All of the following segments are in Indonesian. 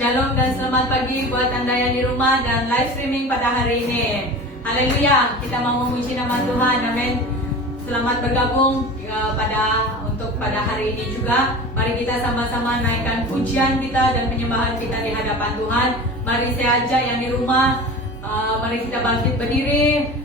Shalom dan selamat pagi buat Anda yang di rumah dan live streaming pada hari ini. Haleluya, kita mau memuji nama Tuhan, amin. Selamat bergabung pada hari ini juga. Mari kita sama-sama naikkan pujian kita dan penyembahan kita di hadapan Tuhan. Mari saya ajak yang di rumah, mari kita bangkit berdiri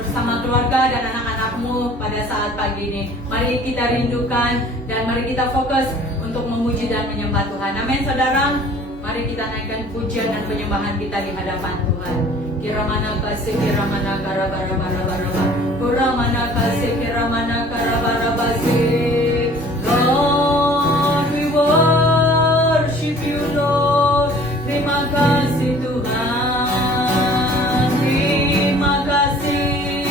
bersama keluarga dan anak-anakmu pada saat pagi ini. Mari kita rindukan dan mari kita fokus untuk memuji dan menyembah Tuhan. Amin, saudara. Mari kita naikkan pujian dan penyembahan kita di hadapan Tuhan. Kiramana kasih, kiramana karabara bara bara bara. Kuramana kasih, kiramana karabara basih. Lord, we worship you, Lord. Terima kasih Tuhan. Terima kasih.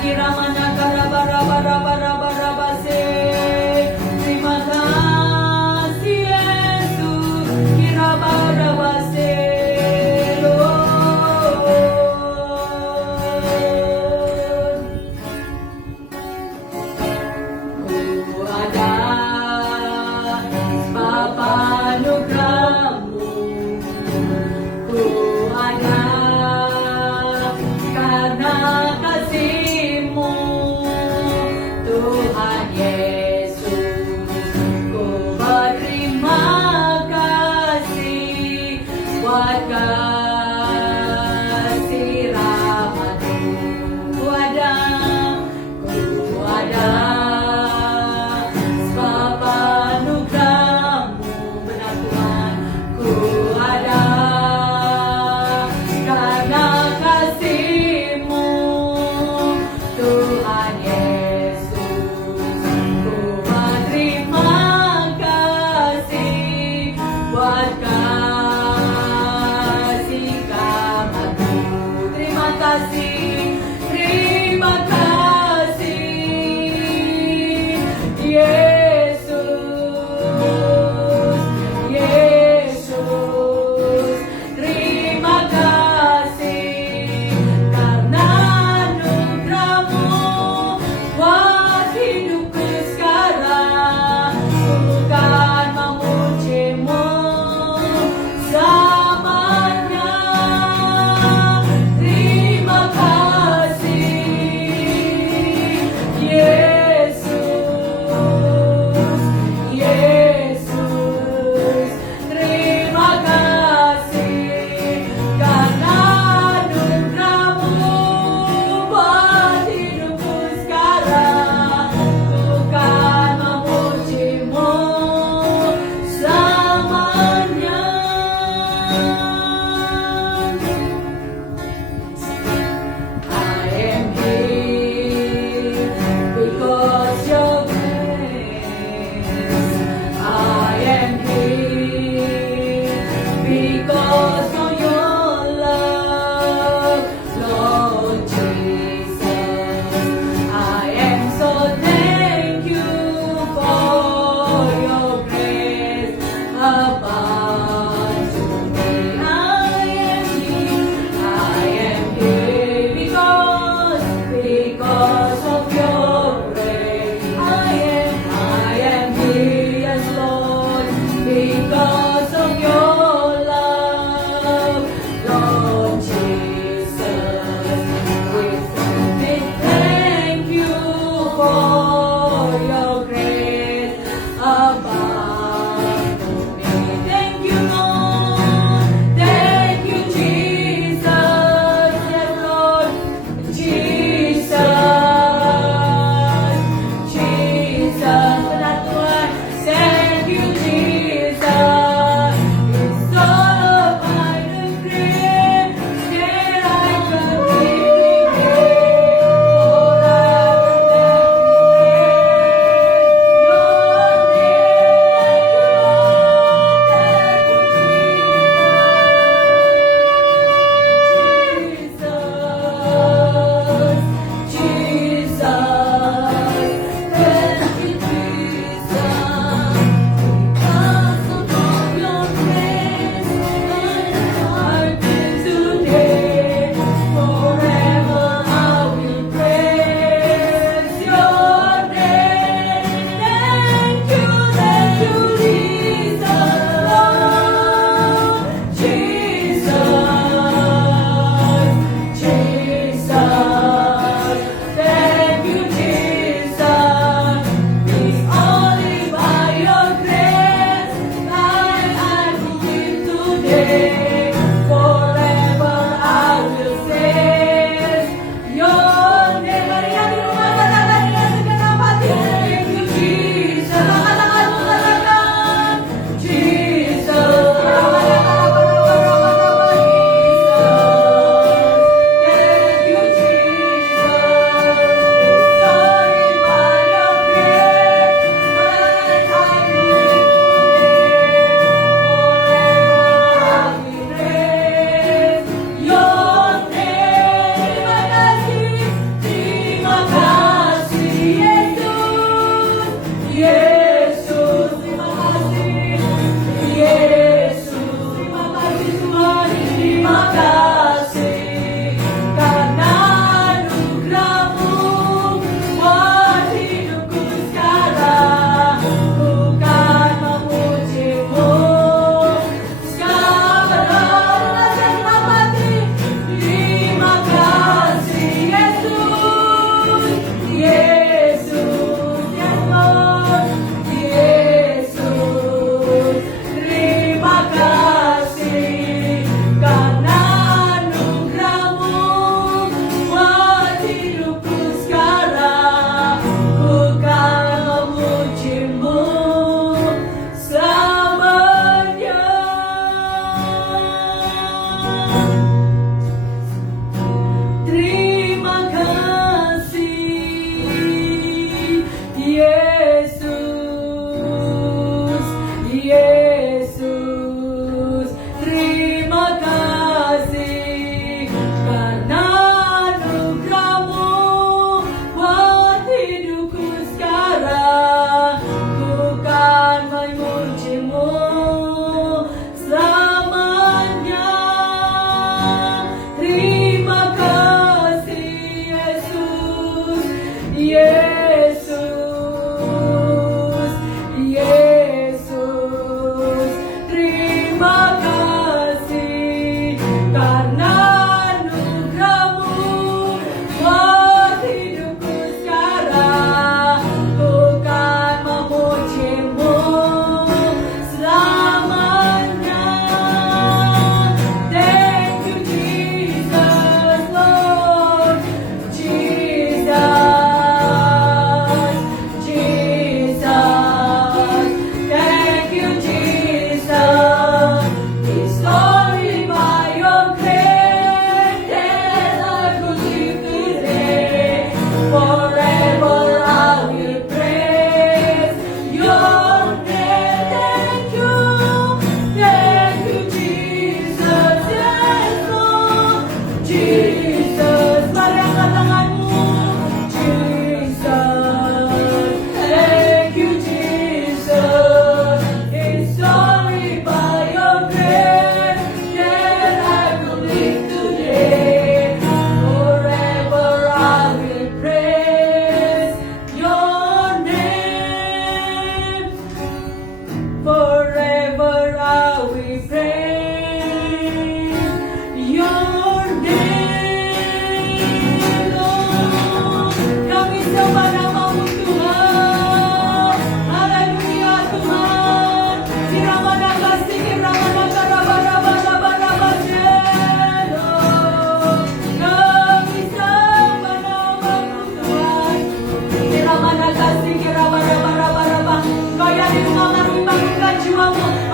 Kiramana karabara bara bara bara basih. Terima kasih Yesus. Kirabara basih.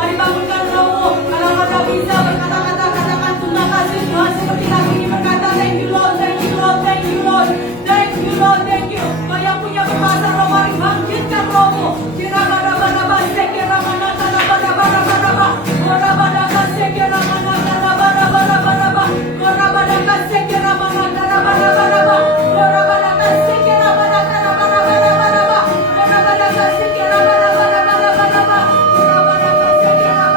Mari bangunkan rohmu. Kalau Anda bisa berkata-kata, katakan terima kasih Tuhan. Seperti lagi ini berkata, thank you Lord, thank you Lord, thank you Lord, thank you Lord, thank you. Kau yang punya kekuasaan roh, mari bangkitkan rohmu. Kira-bara-bara-bara, sekira-mana-kana-bara-bara-bara-bara. Ora-bara-bara, sekira-mana-kana-bara-bara-bara. Ora-bara-bara, sekira-mana-kana-bara-bara-bara. Ora-bara-bara, sekira-mana-kana-bara-bara-bara. Ora-bara-bara, sekira-mana-bara-bara-bara. Ora-bara-bara, sekira-mana-kana-bara-bara-bara.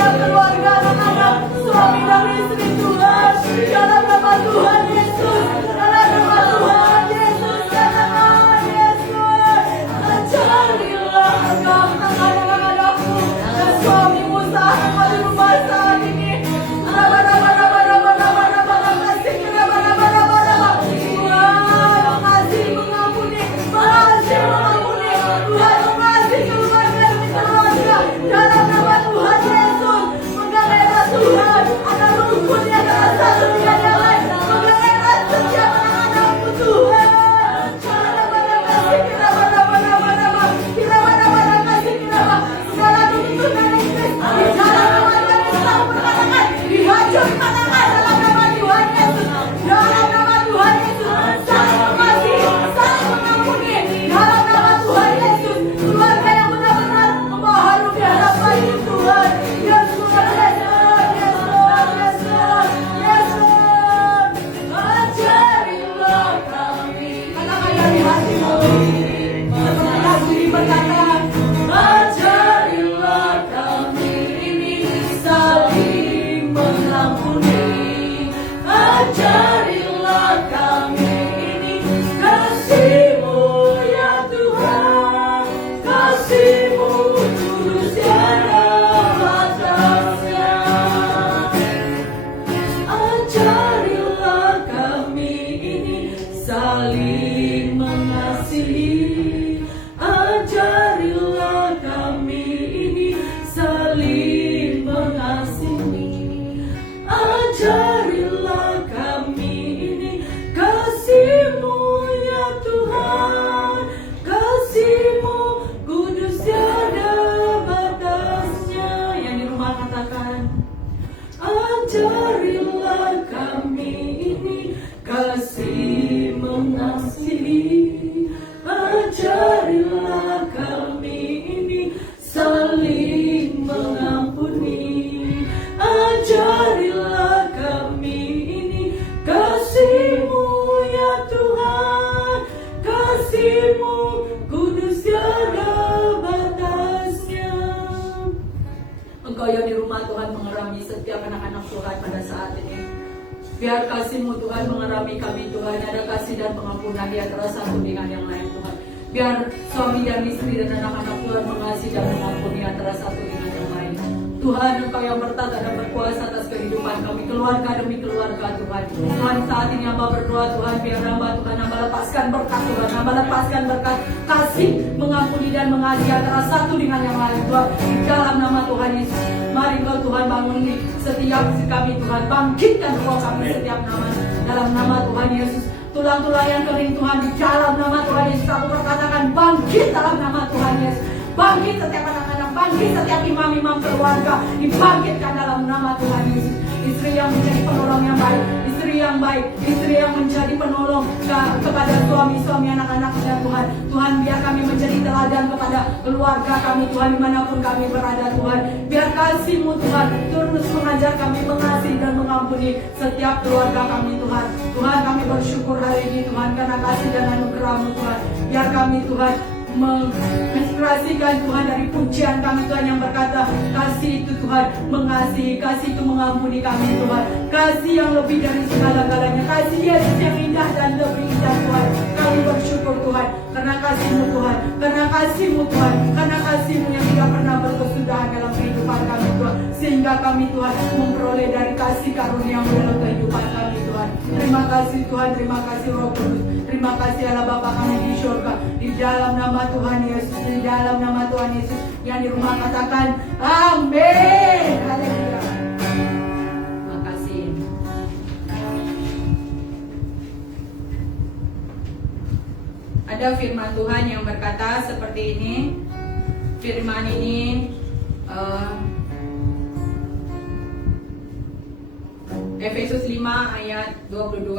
setiap keluarga anak-anak, suami dan istri Tuhan. Dalam nama Tuhan Yesus, dalam nama Tuhan Yesus, dalam nama Yesus. Ajarilah anak-anakku dan suamimu saat di rumah saat ini. Dalam nama Tuhan Yesus, menggeledah Tuhan, ada rukun yang satu dengan yang lain, menggeledah setiap anak-anakmu Tuhan. Segala tuntunan iblis di dalam nama Tuhan Yesus berkatakan dihancurkan dalam nama Tuhan Yesus, dalam nama Tuhan Yesus, saling mengasihi, saling mengampuni, dalam nama Tuhan Yesus. Keluarga yang benar-benar membawa harum di hadapan Tuhan. Yesus, ajarilah kami. Katakan yang di hatimu, seperti Daudi berkata, ajarilah kami ini saling mengampuni. Ajarilah kami ini kasih-Mu ya Tuhan, kasih-Mu tulus tiada batasnya. Ajarilah kami ini saling mengasihi. Ajarilah kami ini saling mengasihi. Ajarilah kami ini kasih-Mu ya Tuhan, kasih-Mu kudus tiada batasnya. Yang di rumah katakan, ajarilah kami ini kasih mengasihi. Ajarilah kami ini saling mengampuni. Ajarilah kami ini kasih-Mu ya Tuhan, kasih-Mu kudus tiada batasnya. Engkau yang di rumah Tuhan mengerami setiap anak-anak Tuhan pada saat ini. Biar kasih-Mu Tuhan mengerami kami Tuhan. Ada kasih dan pengampunan di antara satu dengan yang lain Tuhan. Biar suami dan istri dan anak-anak Tuhan mengasihi dan mengampuni antara satu dengan yang lain. Tuhan, Engkau yang bertata dan berkuasa atas kehidupan kami, keluarga demi keluarga Tuhan. Tuhan, saat ini hamba berdoa Tuhan, biar hamba Tuhan, hamba lepaskan berkat Tuhan, hamba lepaskan berkat kasih, mengampuni dan mengasihi antara satu dengan yang lain Tuhan. Dalam nama Tuhan Yesus, mari Engkau Tuhan bangun di setiap kami Tuhan, bangkitkan roh kami setiap nama. Dalam nama Tuhan Yesus, tulang-tulang yang kering Tuhan, di dalam nama Tuhan Yesus, aku berkatakan bangkit dalam nama Tuhan Yesus. Bangkit setiap anak-anak, bangkit setiap imam-imam keluarga, dibangkitkan dalam nama Tuhan Yesus. Istri yang menjadi penolong yang baik, istri yang baik, istri yang menjadi penolong kepada suami-suami anak-anaknya Tuhan. Tuhan, biar kami menjadi teladan kepada keluarga kami Tuhan, dimanapun kami berada Tuhan. Biar kasih-Mu Tuhan terus mengajar kami mengasihi dan mengampuni setiap keluarga kami Tuhan. Tuhan, kami bersyukur hari ini Tuhan karena kasih dan anugerah-Mu Tuhan. Biar kami Tuhan menginspirasikan Tuhan dari pujian kami Tuhan yang berkata kasih itu Tuhan mengasihi, kasih itu mengampuni kami Tuhan, kasih yang lebih dari segala-galanya, kasih Yesus yang indah dan lebih indah Tuhan. Kami bersyukur Tuhan karena kasih-Mu Tuhan, karena kasih-Mu Tuhan, karena kasih-Mu yang tidak pernah berkesudahan dalam kehidupan kami Tuhan, sehingga kami Tuhan memperoleh dari kasih karunia-Mu dalam kehidupan kami Tuhan. Terima kasih Tuhan, terima kasih Roh Kudus, terima kasih Allah Bapa kami di surga. Di dalam nama Tuhan Yesus, di dalam nama Tuhan Yesus, yang di rumah katakan amin. Haleluya. Terima kasih. Ada firman Tuhan yang berkata seperti ini. Firman ini Efesus 5 ayat 22.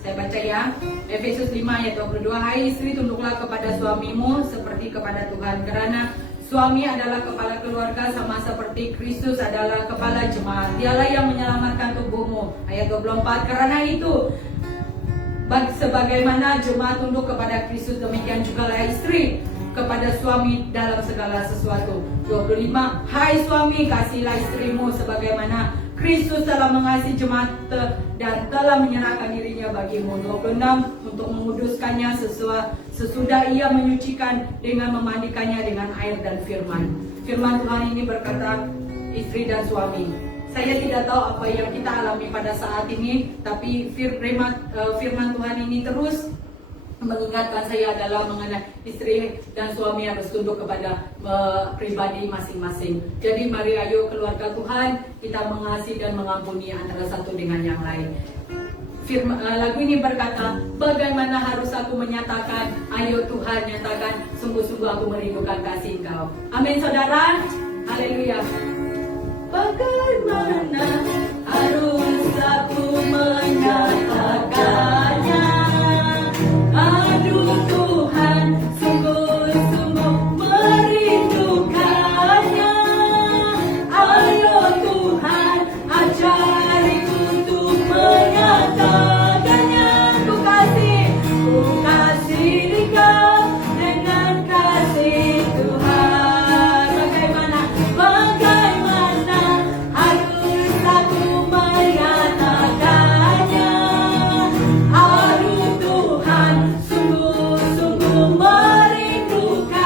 Saya baca ya. Efesus 5 ayat 22. Hai istri, tunduklah kepada suamimu seperti kepada Tuhan, karena suami adalah kepala keluarga sama seperti Kristus adalah kepala jemaat. Dialah yang menyelamatkan tubuhmu. Ayat 24. Karena itu sebagaimana jemaat tunduk kepada Kristus, demikian juga istri kepada suami dalam segala sesuatu. 25, hai suami, kasihilah istrimu sebagaimana Kristus telah mengasihi jemaat dan telah menyerahkan dirinya bagimu. 26, untuk menguduskannya sesudah ia menyucikan dengan memandikannya dengan air dan firman. Firman Tuhan ini berkata, istri dan suami. Saya tidak tahu apa yang kita alami pada saat ini, tapi firman Tuhan ini terus mengingatkan saya adalah mengenai istri dan suami harus tunduk kepada pribadi masing-masing. Jadi mari ayo keluarga Tuhan, kita mengasihi dan mengampuni antara satu dengan yang lain. Lagu ini berkata, bagaimana harus aku menyatakan, ayo Tuhan nyatakan, sungguh-sungguh aku merindukan kasih Engkau. Amin saudara, haleluya. Bagaimana harus aku menyatakannya, aduh Tuhan, sungguh-sungguh merindukannya. Ayo Tuhan, ajariku untuk menyatakannya. Ku kasih Engkau dengan kasih Tuhan. Bagaimana harus aku menyatakannya, aduh Tuhan, sungguh-sungguh merindukan.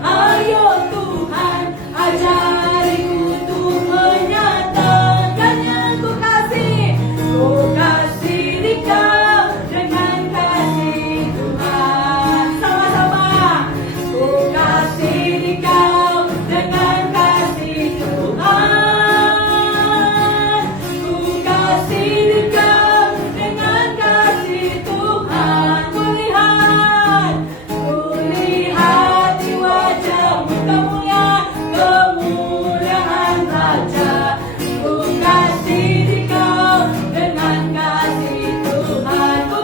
Ayo Tuhan, ajariku untuk menyatakannya. Ku kasih Engkau dengan kasih Tuhan. Sama-sama, ku kasih Engkau dengan kasih Tuhan. Ku kasih Engkau dengan kasih Tuhan. Kulihat di wajahmu kemuliaan Raja. Ku kasih Engkau dengan kasih Tuhan. Ku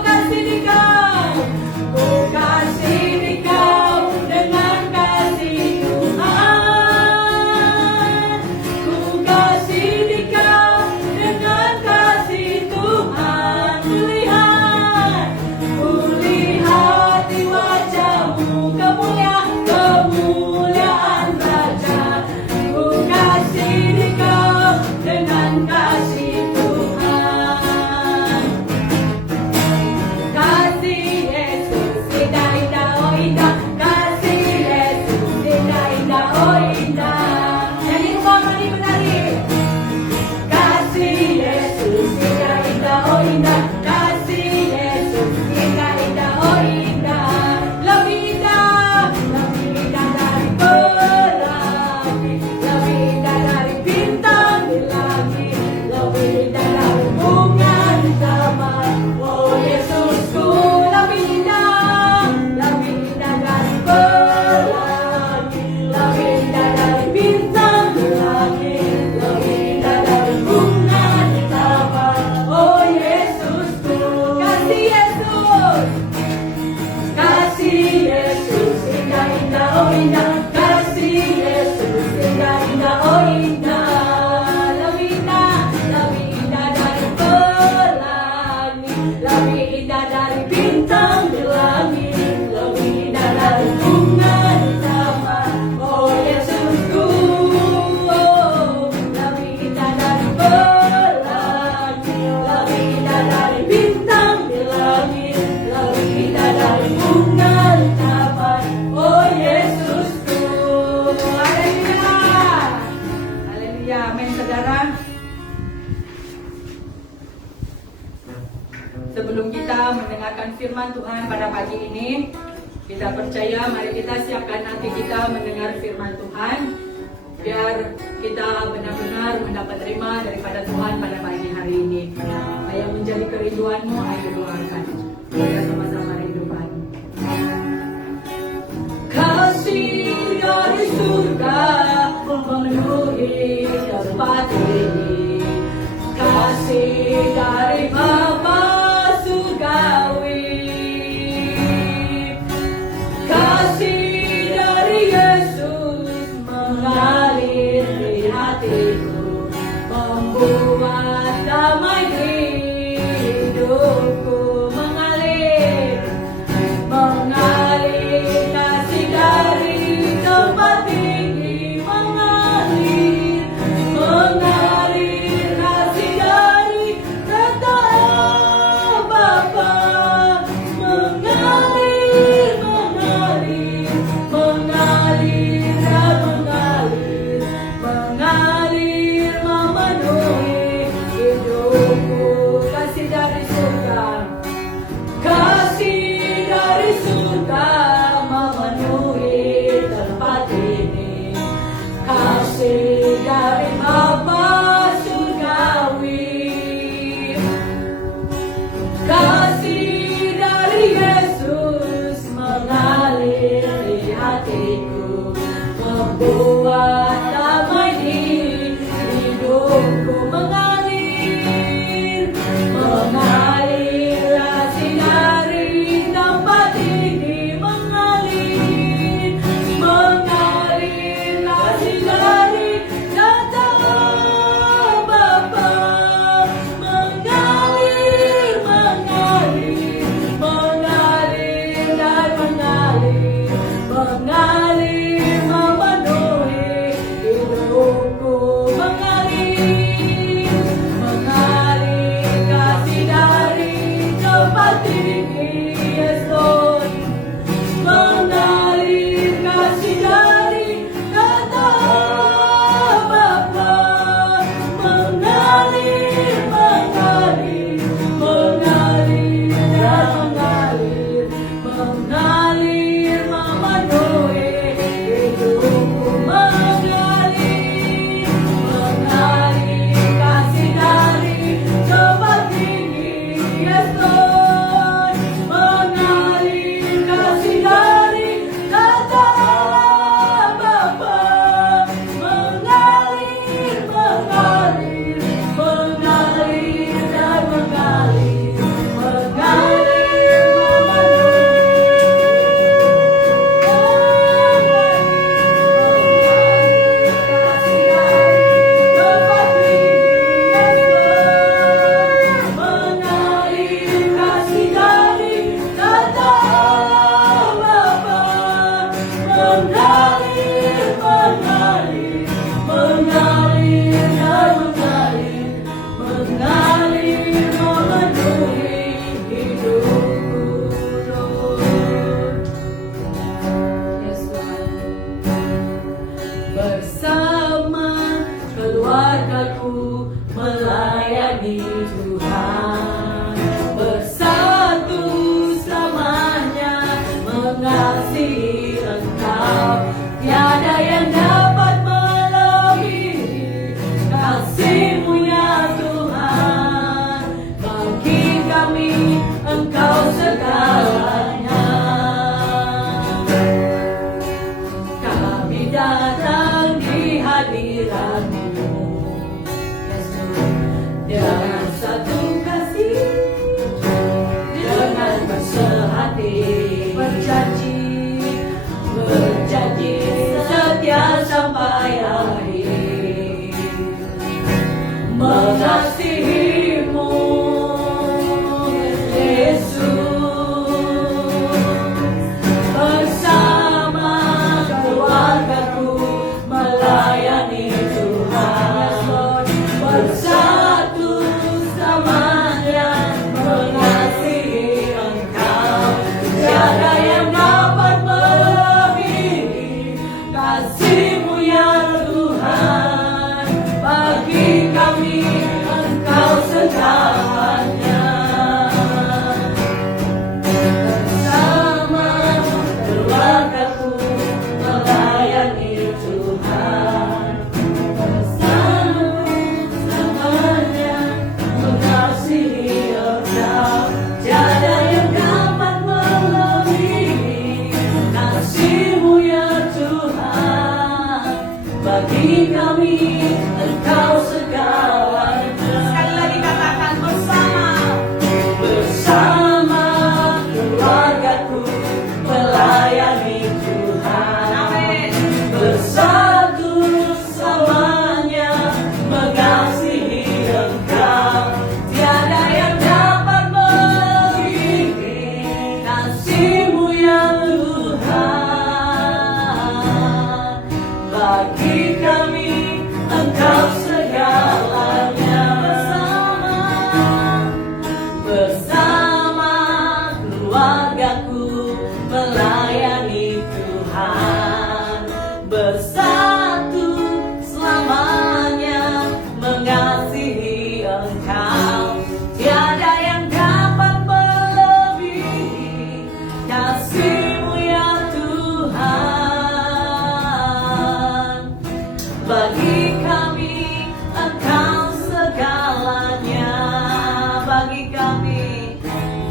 kasih Engkau dengan kasih Tuhan. Ku kasih Engkau dengan kasih Tuhan. Kulihat di wajahmu kemuliaan Raja. Ku kasih Engkau dengan kasih Tuhan. Kasih Yesus indah indah oh indah, kasih Yesus indah indah oh indah. Nyanyi semua mari menari. Kasih Yesus indah indah oh indah, kasih Yesus indah indah oh indah. Lebih indah dari pelangi, lebih indah dari bintang di langit, lebih indah dari bunga di taman. Oh Yesusku, lebih indah dari pelangi, lebih indah dari bintang di langit, lebih indah dari bunga di taman. Oh Yesusku, kasih Yesus indah indah oh indah, kasih Yesus indah indah oh indah. Lebih indah dari pelangi, lebih indah dari bintang di langit, lebih indah dari bunga di taman. Oh Yesusku, lebih indah dari pelangi, lebih indah dari bintang di langit, lebih indah dari bunga di taman. Oh Yesusku, haleluya, haleluya, amin saudara. Sebelum kita mendengarkan firman Tuhan pada pagi ini, kita percaya mari kita siapkan hati kita mendengar firman Tuhan, biar kita benar-benar mendapat terima daripada Tuhan pada pagi hari ini. Yang menjadi kerinduanmu, ayo doakan. Kita sama-sama rindukan. Kasih dari surga memenuhi tempat ini, kasih dari Bapa surgawi, kasih dari Yesus mengalir di hatiku, membuat damai di hidupku, mengalir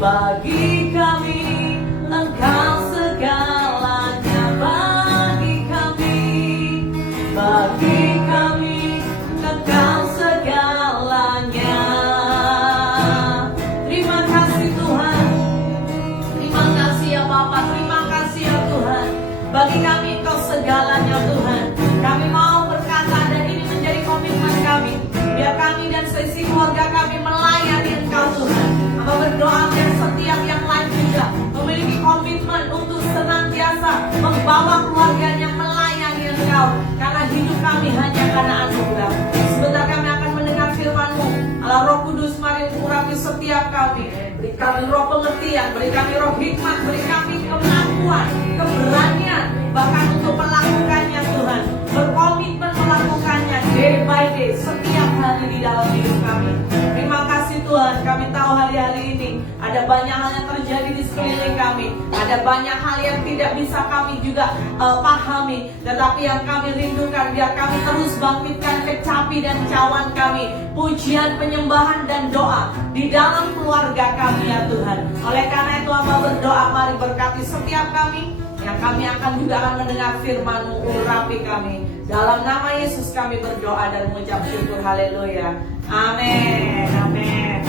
bagi kami Engkau segalanya, bagi kami Engkau segalanya. Terima kasih Tuhan, terima kasih ya Bapa, terima kasih ya Tuhan. Bagi kami Engkau segalanya Tuhan. Kami mau berkata dan ini menjadi komitmen kami. Biar kami dan seisi keluarga kami melayani Engkau Tuhan. Hamba berdoa biar setiap yang lain juga memiliki komitmen untuk senantiasa membawa keluarganya melayani Engkau. Karena hidup kami hanya karena anugerah. Sebentar kami akan mendengar firman-Mu. Allah Roh Kudus, mari urapi setiap kami. Beri kami roh pengertian, beri kami roh hikmat, beri kami kemampuan, keberanian, bahkan untuk melakukannya Tuhan. Berkomitmen melakukannya day by day, setiap hari di dalam hidup kami. Terima kasih Tuhan, kami tahu hari-hari ini ada banyak hal yang terjadi di sekeliling kami. Ada banyak hal yang tidak bisa kami juga pahami. Tetapi yang kami rindukan, biar kami terus bangkitkan kecapi dan cawan kami. Pujian, penyembahan dan doa di dalam keluarga kami ya Tuhan. Oleh karena itu hamba berdoa, mari berkati setiap kami. Yang kami akan juga mendengar firman-Mu, urapi kami. Dalam nama Yesus kami berdoa dan mengucap syukur, haleluya. Amin, amin.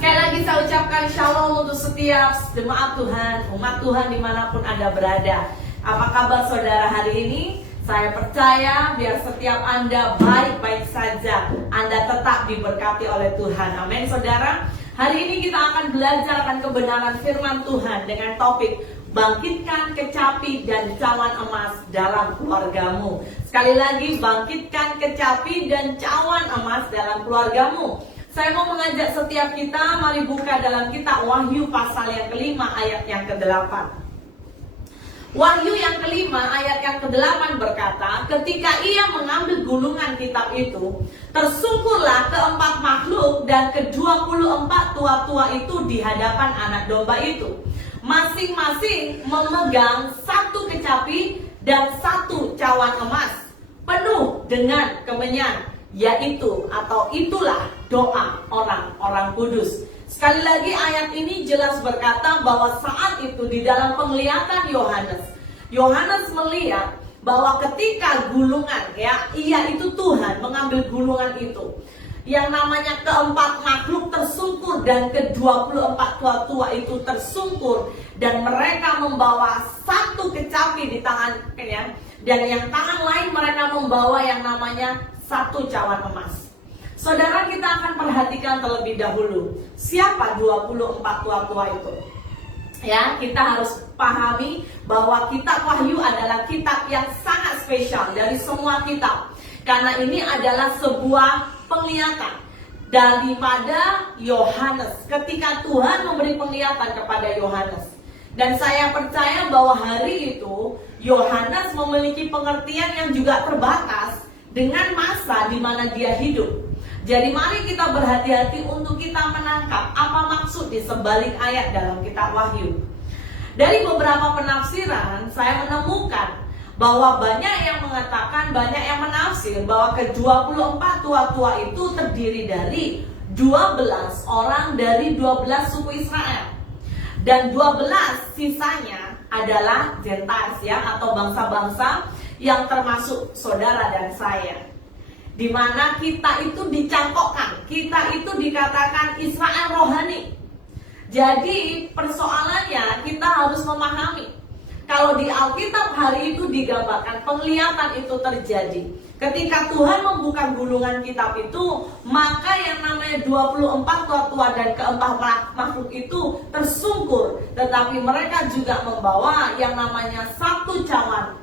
Sekali lagi saya ucapkan shalom untuk setiap jemaat Tuhan, umat Tuhan dimanapun Anda berada. Apa kabar saudara hari ini? Saya percaya biar setiap Anda baik-baik saja, Anda tetap diberkati oleh Tuhan. Amin saudara. Hari ini kita akan belajar akan kebenaran firman Tuhan dengan topik bangkitkan kecapi dan cawan emas dalam keluargamu. Sekali lagi, bangkitkan kecapi dan cawan emas dalam keluargamu. Saya mau mengajak setiap kita, mari buka dalam kitab Wahyu pasal yang kelima ayat yang ke-8. Wahyu yang kelima ayat yang ke-8 berkata, ketika ia mengambil gulungan kitab itu, tersungkurlah keempat makhluk dan ke-24 tua-tua itu di hadapan anak domba itu. Masing-masing memegang satu kecapi dan satu cawan emas, penuh dengan kemenyan, yaitu atau itulah doa orang-orang kudus. Sekali lagi ayat ini jelas berkata bahwa saat itu di dalam penglihatan Yohanes melihat bahwa ketika gulungan, ya, itu Tuhan mengambil gulungan itu, yang namanya keempat makhluk tersungkur dan ke-24 tua-tua itu tersungkur, dan mereka membawa satu kecapi di tangannya, dan yang tangan lain mereka membawa yang namanya satu cawan emas. Saudara, kita akan perhatikan terlebih dahulu siapa 24 tua-tua itu. Ya, kita harus pahami bahwa kitab Wahyu adalah kitab yang sangat spesial dari semua kitab. Karena ini adalah sebuah penglihatan daripada Yohanes ketika Tuhan memberi penglihatan kepada Yohanes. Dan saya percaya bahwa hari itu Yohanes memiliki pengertian yang juga terbatas dengan masa di mana dia hidup. Jadi mari kita berhati-hati untuk kita menangkap apa maksud di sebalik ayat dalam kitab Wahyu. Dari beberapa penafsiran saya menemukan bahwa banyak yang mengatakan, banyak yang menafsir bahwa ke-24 tua-tua itu terdiri dari 12 orang dari 12 suku Israel. Dan 12 sisanya adalah Gentiles, ya, atau bangsa-bangsa yang termasuk saudara dan saya. Di mana kita itu dicangkokkan, kita itu dikatakan Israel rohani. Jadi persoalannya kita harus memahami, kalau di Alkitab hari itu digambarkan penglihatan itu terjadi ketika Tuhan membuka gulungan kitab itu, maka yang namanya 24 tua-tua dan keempat makhluk itu tersungkur, tetapi mereka juga membawa yang namanya satu cawan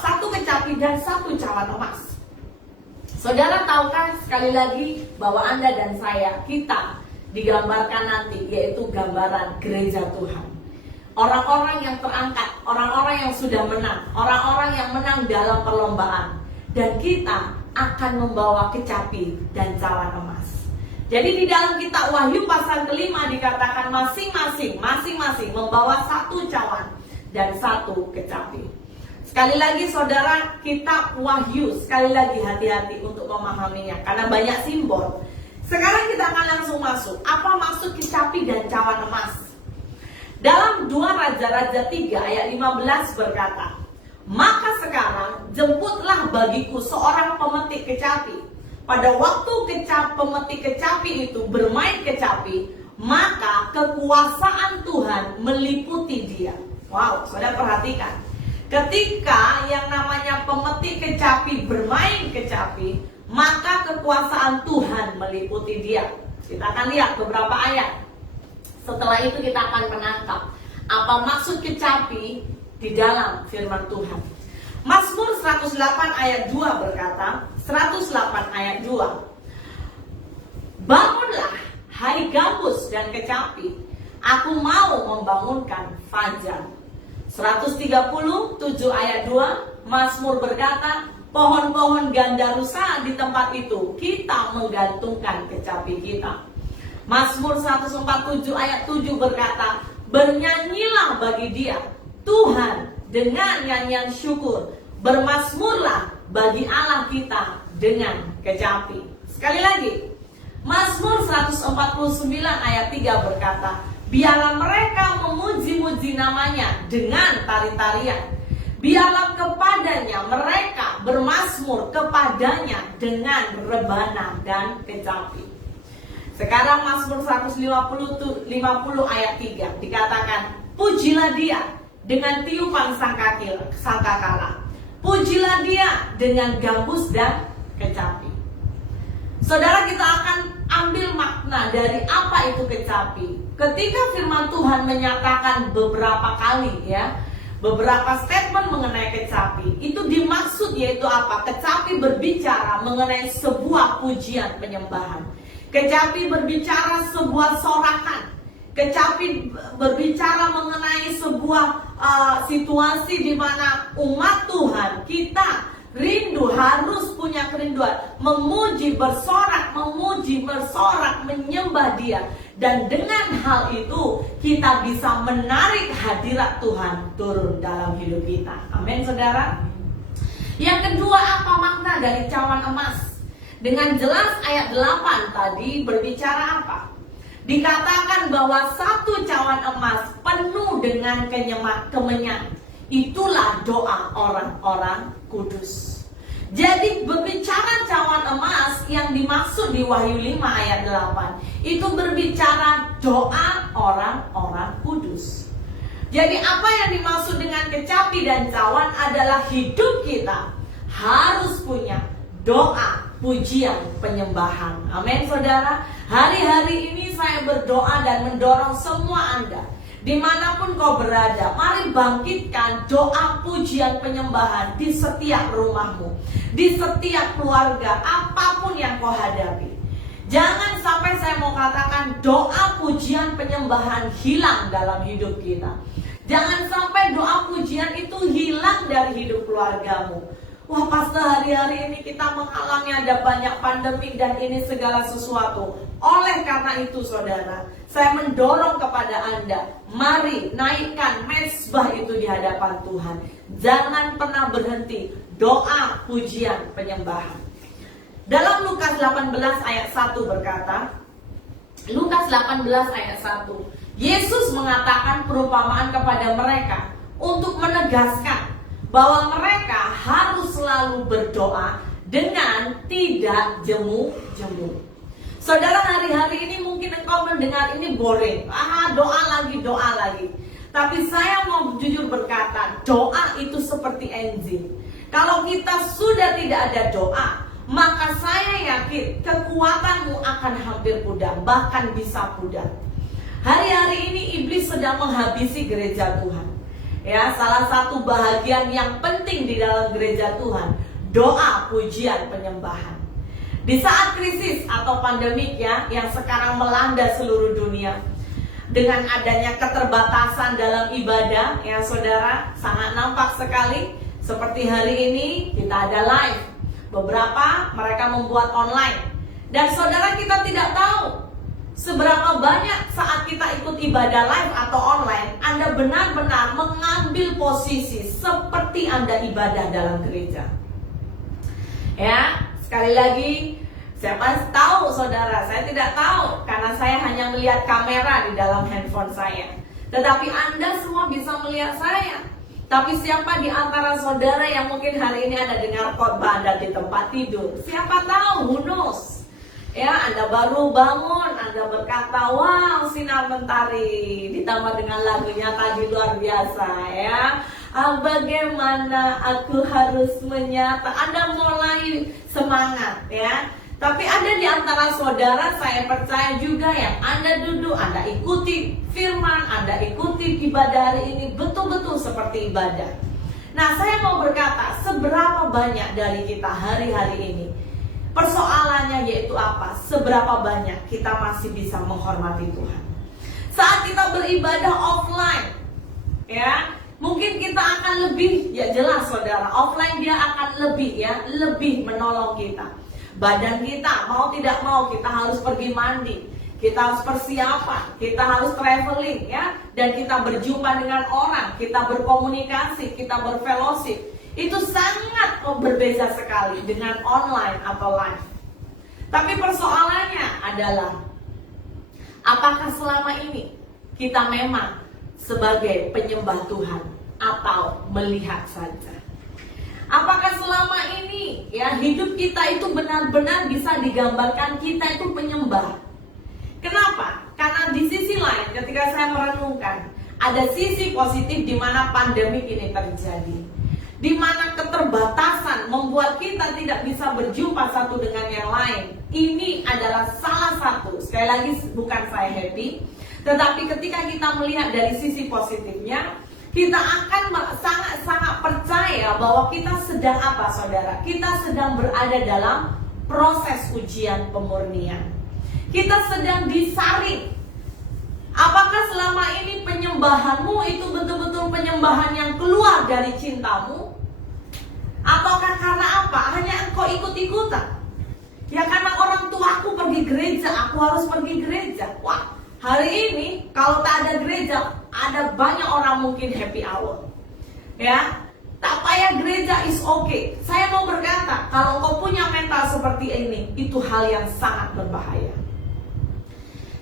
satu kecapi dan satu cawan emas. Saudara tahukah sekali lagi bahwa Anda dan saya, kita digambarkan nanti, yaitu gambaran gereja Tuhan. Orang-orang yang terangkat, orang-orang yang sudah menang, orang-orang yang menang dalam perlombaan. Dan kita akan membawa kecapi dan cawan emas. Jadi di dalam kitab Wahyu pasal kelima dikatakan masing-masing membawa satu cawan dan satu kecapi. Sekali lagi saudara, kitab Wahyu, sekali lagi hati-hati untuk memahaminya karena banyak simbol. Sekarang kita akan langsung masuk. Apa maksud kecapi dan cawan emas? Dalam 2 Raja-Raja 3 ayat 15 berkata, maka sekarang jemputlah bagiku seorang pemetik kecapi. Pada waktu pemetik kecapi itu bermain kecapi, maka kekuasaan Tuhan meliputi dia. Wow, saudara perhatikan. Ketika yang namanya pemetik kecapi bermain kecapi, maka kekuasaan Tuhan meliputi dia. Kita akan lihat beberapa ayat. Setelah itu kita akan menangkap apa maksud kecapi di dalam firman Tuhan. Mazmur 108 ayat 2 berkata, 108 ayat 2. Bangunlah, hai gambus dan kecapi, aku mau membangunkan fajar. 137 ayat 2, Mazmur berkata, pohon-pohon gandarusa di tempat itu kita menggantungkan kecapi kita. Mazmur 147 ayat 7 berkata, bernyanyilah bagi dia Tuhan dengan nyanyian syukur, bermazmurlah bagi Allah kita dengan kecapi. Sekali lagi, Mazmur 149 ayat 3 berkata, biarlah mereka memuji-muji namanya dengan tari-tarian. Biarlah kepadanya mereka bermazmur kepadanya dengan rebana dan kecapi. Sekarang Mazmur 150 ayat 3 dikatakan, pujilah dia dengan tiupan sangkakala. Pujilah dia dengan gambus dan kecapi. Saudara, kita akan ambil makna dari apa itu kecapi. Ketika firman Tuhan menyatakan beberapa kali beberapa statement mengenai kecapi, itu dimaksud yaitu apa? Kecapi berbicara mengenai sebuah pujian penyembahan. Kecapi berbicara sebuah sorakan. Kecapi berbicara mengenai sebuah situasi di mana umat Tuhan, kita rindu, harus punya kerinduan memuji, bersorak, menyembah Dia. Dan dengan hal itu kita bisa menarik hadirat Tuhan turun dalam hidup kita. Amin, saudara. Yang kedua, apa makna dari cawan emas? Dengan jelas ayat 8 tadi berbicara apa? Dikatakan bahwa satu cawan emas penuh dengan kemenyan. Itulah doa orang-orang kudus. Jadi berbicara cawan emas yang dimaksud di Wahyu 5 ayat 8, itu berbicara doa orang-orang kudus. Jadi apa yang dimaksud dengan kecapi dan cawan adalah hidup kita harus punya doa, pujian, penyembahan. Amin, saudara. Hari-hari ini saya berdoa dan mendorong semua Anda, dimanapun kau berada, mari bangkitkan doa, pujian, penyembahan di setiap rumahmu, di setiap keluarga, apapun yang kau hadapi. Jangan sampai saya mau katakan doa, pujian, penyembahan hilang dalam hidup kita. Jangan sampai doa pujian itu hilang dari hidup keluargamu. Wah, pastor, hari-hari ini kita mengalami ada banyak pandemi dan ini segala sesuatu. Oleh karena itu, saudara, saya mendorong kepada Anda, mari naikkan mezbah itu di hadapan Tuhan. Jangan pernah berhenti doa, pujian, penyembahan. Dalam Lukas 18 ayat 1 berkata, Lukas 18 ayat 1, Yesus mengatakan perumpamaan kepada mereka untuk menegaskan bahwa mereka harus selalu berdoa dengan tidak jemu-jemu. Saudara, hari-hari ini mungkin engkau mendengar ini boring. Doa lagi. Tapi saya mau jujur berkata, doa itu seperti enzim. Kalau kita sudah tidak ada doa, maka saya yakin kekuatanmu akan hampir pudar, bahkan bisa pudar. Hari-hari ini iblis sedang menghabisi gereja Tuhan. Ya, salah satu bahagian yang penting di dalam gereja Tuhan, doa, pujian, penyembahan. Di saat krisis atau pandemik yang sekarang melanda seluruh dunia, dengan adanya keterbatasan dalam ibadah, saudara, sangat nampak sekali. Seperti hari ini kita ada live, beberapa mereka membuat online, dan saudara, kita tidak tahu seberapa banyak saat kita ikut ibadah live atau online, Anda benar-benar mengambil posisi seperti Anda ibadah dalam gereja. Ya, sekali lagi Siapa tahu saudara, saya tidak tahu karena saya hanya melihat kamera di dalam handphone saya. Tetapi Anda semua bisa melihat saya. Tapi siapa di antara saudara yang mungkin hari ini Anda dengar khotbah Anda di tempat tidur? Siapa tahu, who knows? Ya, Anda baru bangun, Anda berkata, wow, sinar mentari, ditambah dengan lagunya tadi luar biasa ya. Bagaimana aku harus menyapa? Anda mulai semangat ya. Tapi ada di antara saudara, saya percaya juga yang Anda duduk, Anda ikuti firman, Anda ikuti ibadah hari ini betul-betul seperti ibadah. Nah, saya mau berkata, seberapa banyak dari kita hari-hari ini, persoalannya yaitu apa? Seberapa banyak kita masih bisa menghormati Tuhan? Saat kita beribadah offline, ya, mungkin kita akan lebih, ya jelas saudara, offline dia akan lebih menolong kita. Badan kita, mau tidak mau, kita harus pergi mandi, kita harus persiapan, kita harus traveling ya, dan kita berjumpa dengan orang, kita berkomunikasi, kita berfellowship. Itu sangat berbeda sekali dengan online atau live. Tapi persoalannya adalah, apakah selama ini kita memang sebagai penyembah Tuhan atau melihat saja? Apakah selama ini ya hidup kita itu benar-benar bisa digambarkan kita itu penyembah? Kenapa? Karena di sisi lain ketika saya merenungkan, ada sisi positif di mana pandemi ini terjadi, di mana keterbatasan membuat kita tidak bisa berjumpa satu dengan yang lain. Ini adalah salah satu, sekali lagi bukan saya happy, tetapi ketika kita melihat dari sisi positifnya, kita akan sangat-sangat percaya bahwa kita sedang apa saudara? Kita sedang berada dalam proses ujian pemurnian. Kita sedang disaring. Apakah selama ini penyembahanmu itu betul-betul penyembahan yang keluar dari cintamu? Ataukah karena apa? Hanya engkau ikut-ikutan? Ya karena orang tuaku pergi gereja, aku harus pergi gereja. Wah, hari ini kalau tak ada gereja, ada banyak orang mungkin happy hour. Ya, tak payah gereja is okay. Saya mau berkata, kalau engkau punya mental seperti ini, itu hal yang sangat berbahaya.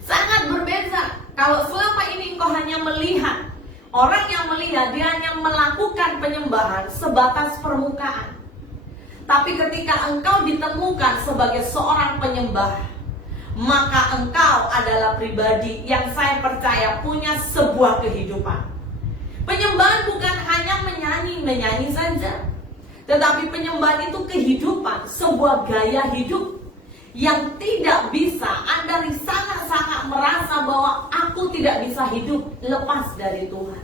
Sangat berbeda. Kalau selama ini engkau hanya melihat, orang yang melihat dia hanya melakukan penyembahan sebatas permukaan. Tapi ketika engkau ditemukan sebagai seorang penyembah, maka engkau adalah pribadi yang saya percaya punya sebuah kehidupan. Penyembahan bukan hanya menyanyi saja, tetapi penyembahan itu kehidupan, sebuah gaya hidup yang tidak bisa Anda sangat-sangat merasa bahwa aku tidak bisa hidup lepas dari Tuhan.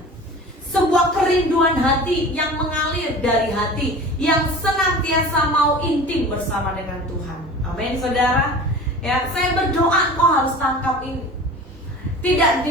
Sebuah kerinduan hati yang mengalir dari hati, yang senantiasa mau intim bersama dengan Tuhan. Amin saudara. Ya, saya berdoa kau harus tangkap ini. Tidak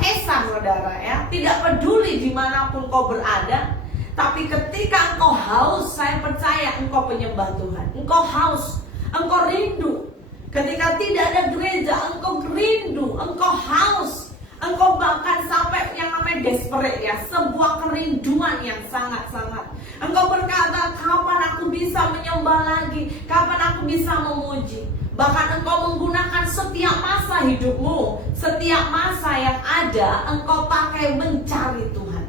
kesan saudara ya. Tidak peduli dimanapun kau berada. Tapi ketika engkau haus, saya percaya engkau penyembah Tuhan. Engkau haus, engkau rindu. Ketika tidak ada gereja, engkau rindu, engkau haus. Engkau bahkan sampai yang namanya desperate ya. Sebuah kerinduan yang sangat-sangat. Engkau berkata, kapan aku bisa menyembah lagi? Kapan aku bisa memuji? Bahkan engkau menggunakan setiap masa hidupmu, setiap masa yang ada, engkau pakai mencari Tuhan.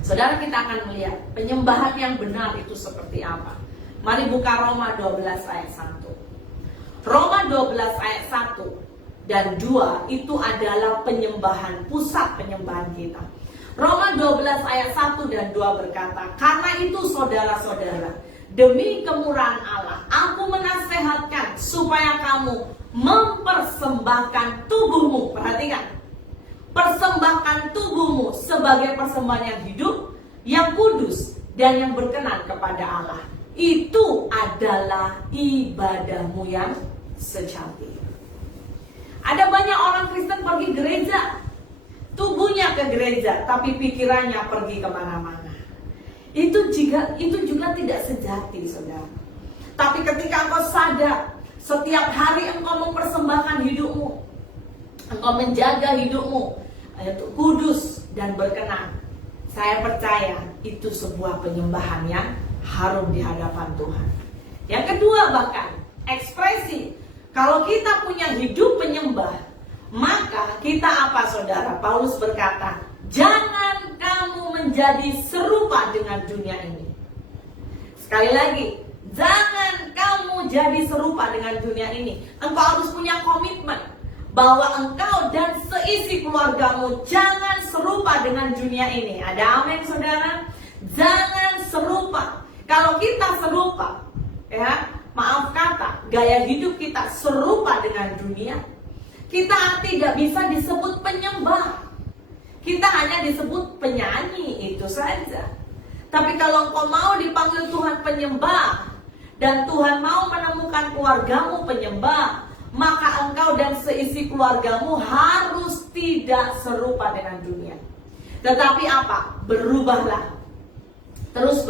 Saudara, kita akan melihat penyembahan yang benar itu seperti apa. Mari buka Roma 12 ayat 1. Roma 12 ayat 1 dan 2 itu adalah penyembahan, pusat penyembahan kita. Roma 12 ayat 1 dan 2 berkata, karena itu saudara-saudara, demi kemurahan Allah, aku menasehatkan supaya kamu mempersembahkan tubuhmu. Perhatikan, persembahkan tubuhmu sebagai persembahan yang hidup, yang kudus, dan yang berkenan kepada Allah. Itu adalah ibadahmu yang sejati. Ada banyak orang Kristen pergi gereja, tubuhnya ke gereja, tapi pikirannya pergi kemana-mana. Itu juga tidak sejati, saudara. Tapi ketika engkau sadar, setiap hari engkau mempersembahkan hidupmu, engkau menjaga hidupmu, itu kudus dan berkenan. Saya percaya itu sebuah penyembahan yang harum di hadapan Tuhan. Yang kedua bahkan, ekspresi. Kalau kita punya hidup penyembah, maka kita apa saudara? Paulus berkata, jangan kamu menjadi serupa dengan dunia ini. Sekali lagi, jangan kamu jadi serupa dengan dunia ini. Engkau harus punya komitmen bahwa engkau dan seisi keluargamu jangan serupa dengan dunia ini. Ada amin saudara? Jangan serupa. Kalau kita serupa, ya, maaf kata, gaya hidup kita serupa dengan dunia, kita tidak bisa disebut penyembah. Kita hanya disebut penyanyi, itu saja. Tapi kalau engkau mau dipanggil Tuhan penyembah, dan Tuhan mau menemukan keluargamu penyembah, maka engkau dan seisi keluargamu harus tidak serupa dengan dunia. Tetapi apa? Berubahlah. Terus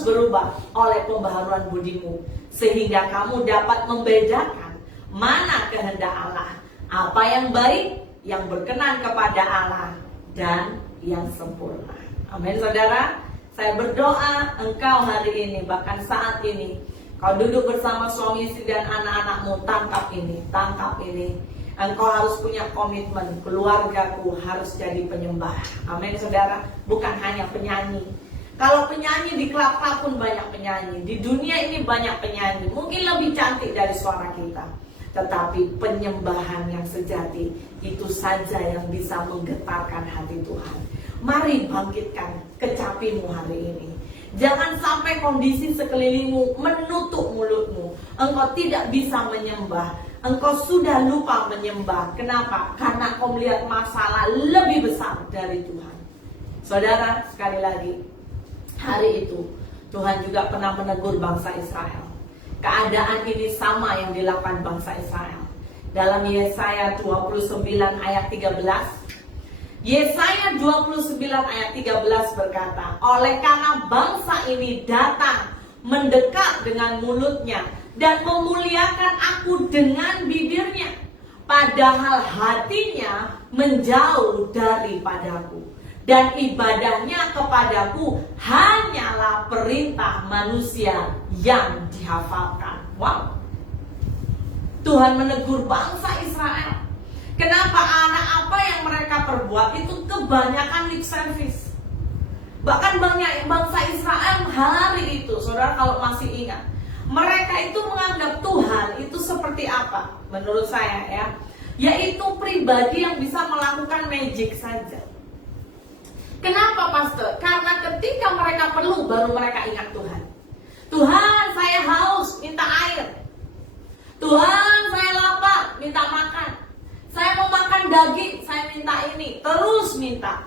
berubah oleh pembaharuan budimu, sehingga kamu dapat membedakan mana kehendak Allah, apa yang baik, yang berkenan kepada Allah, dan yang sempurna. Amin saudara. Saya berdoa engkau hari ini, bahkan saat ini, kau duduk bersama suami istri dan anak-anakmu, tangkap ini. Engkau harus punya komitmen, keluargaku harus jadi penyembah. Amin saudara. Bukan hanya penyanyi. Kalau penyanyi di klub-klub pun banyak penyanyi, di dunia ini banyak penyanyi, mungkin lebih cantik dari suara kita. Tetapi penyembahan yang sejati, itu saja yang bisa menggetarkan hati Tuhan. Mari bangkitkan kecapimu hari ini. Jangan sampai kondisi sekelilingmu menutup mulutmu. Engkau tidak bisa menyembah. Engkau sudah lupa menyembah. Kenapa? Karena kau melihat masalah lebih besar dari Tuhan. Saudara, sekali lagi, hari itu Tuhan juga pernah menegur bangsa Israel. Keadaan ini sama yang dilakukan bangsa Israel. Dalam Yesaya 29 ayat 13, Yesaya 29 ayat 13 berkata, oleh karena bangsa ini datang mendekat dengan mulutnya dan memuliakan aku dengan bibirnya, padahal hatinya menjauh daripadaku, dan ibadahnya kepadaku hanyalah perintah manusia yang dihafalkan. Wow. Tuhan menegur bangsa Israel. Kenapa? Anak apa yang mereka perbuat itu kebanyakan lip service. Bahkan banyak bangsa Israel hari itu, saudara kalau masih ingat, mereka itu menganggap Tuhan itu seperti apa? Menurut saya ya, yaitu pribadi yang bisa melakukan magic saja. Kenapa pastor? Karena ketika mereka perlu baru mereka ingat Tuhan. Tuhan, saya haus, minta air. Tuhan, saya lapar, minta makan. Saya mau makan daging, saya minta ini. Terus minta.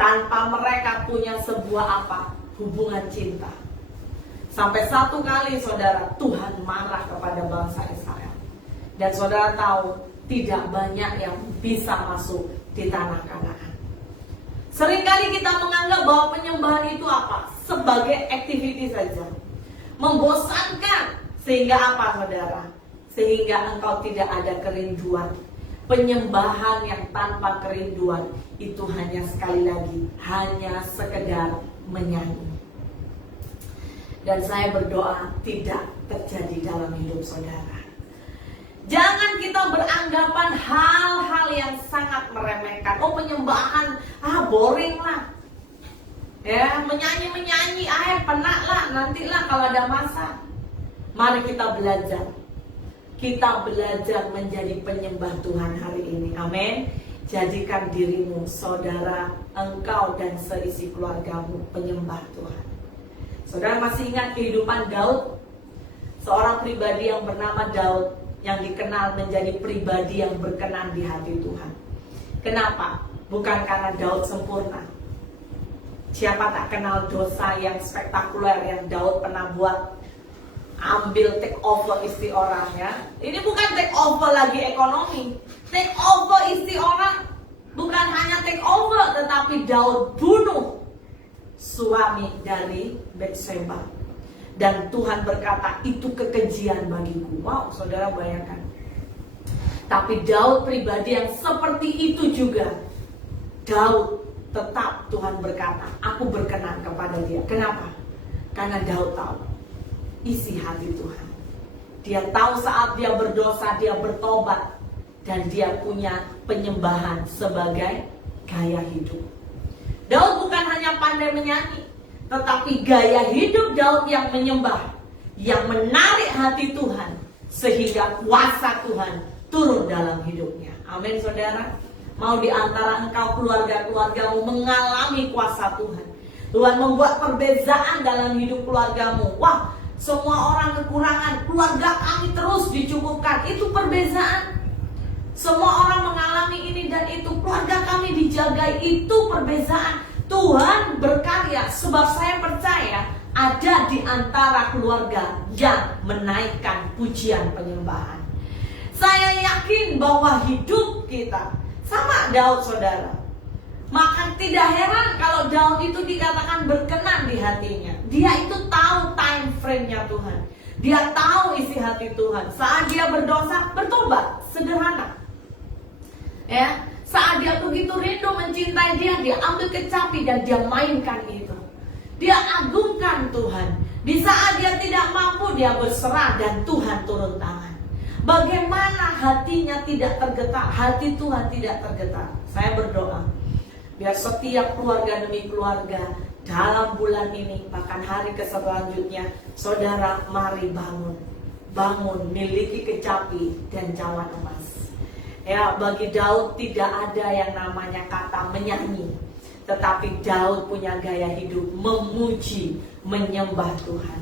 Tanpa mereka punya sebuah apa? Hubungan cinta. Sampai satu kali saudara, Tuhan marah kepada bangsa Israel. Dan saudara tahu, tidak banyak yang bisa masuk di tanah Kanaan. Seringkali kita menganggap bahwa penyembahan itu apa? Sebagai activity saja. Membosankan. Sehingga apa saudara? Sehingga engkau tidak ada kerinduan. Penyembahan yang tanpa kerinduan itu hanya sekali lagi, hanya sekedar menyanyi. Dan saya berdoa tidak terjadi dalam hidup saudara. Jangan kita beranggapan hal-hal yang sangat meremehkan. Oh, penyembahan, boring lah. Ya, menyanyi-menyanyi, penat lah, nantilah kalau ada masa. Mari kita belajar. Kita belajar menjadi penyembah Tuhan hari ini. Amin. Jadikan dirimu, saudara, engkau dan seisi keluargamu penyembah Tuhan. Saudara masih ingat kehidupan Daud? Seorang pribadi yang bernama Daud, yang dikenal menjadi pribadi yang berkenan di hati Tuhan. Kenapa? Bukan karena Daud sempurna. Siapa tak kenal dosa yang spektakuler yang Daud pernah buat? Ambil take over istri orang ya. Ini bukan take over lagi ekonomi. Take over istri orang. Bukan hanya take over, tetapi Daud bunuh suami dari Batseba. Dan Tuhan berkata, itu kekejian bagiku. Wow, saudara bayangkan. Tapi Daud pribadi yang seperti itu juga. Daud tetap Tuhan berkata, aku berkenan kepada dia. Kenapa? Karena Daud tahu isi hati Tuhan. Dia tahu saat dia berdosa, dia bertobat. Dan dia punya penyembahan sebagai gaya hidup. Daud bukan hanya pandai menyanyi, tetapi gaya hidup Daud yang menyembah, yang menarik hati Tuhan, sehingga kuasa Tuhan turun dalam hidupnya. Amin saudara. Mau di antara engkau keluarga-keluargamu mengalami kuasa Tuhan. Tuhan membuat perbezaan dalam hidup keluargamu. Wah, semua orang kekurangan, keluarga kami terus dicukupkan. Itu perbezaan. Semua orang mengalami ini dan itu, keluarga kami dijaga, itu perbezaan. Tuhan berkarya, sebab saya percaya ada di antara keluarga yang menaikkan pujian penyembahan. Saya yakin bahwa hidup kita sama Daud saudara. Maka tidak heran kalau Daud itu dikatakan berkenan di hatinya. Dia itu tahu time frame-nya Tuhan. Dia tahu isi hati Tuhan. Saat dia berdosa, bertobat, sederhana. Ya, saat dia begitu rindu mencintai dia ambil kecapi dan dia mainkan itu. Dia agungkan Tuhan. Di saat dia tidak mampu, dia berserah dan Tuhan turun tangan. Bagaimana hatinya tidak tergetar, hati Tuhan tidak tergetar. Saya berdoa, biar setiap keluarga demi keluarga dalam bulan ini, bahkan hari selanjutnya, saudara mari bangun. Bangun, miliki kecapi dan cawan emas. Ya, bagi Daud tidak ada yang namanya kata menyanyi, tetapi Daud punya gaya hidup memuji, menyembah Tuhan.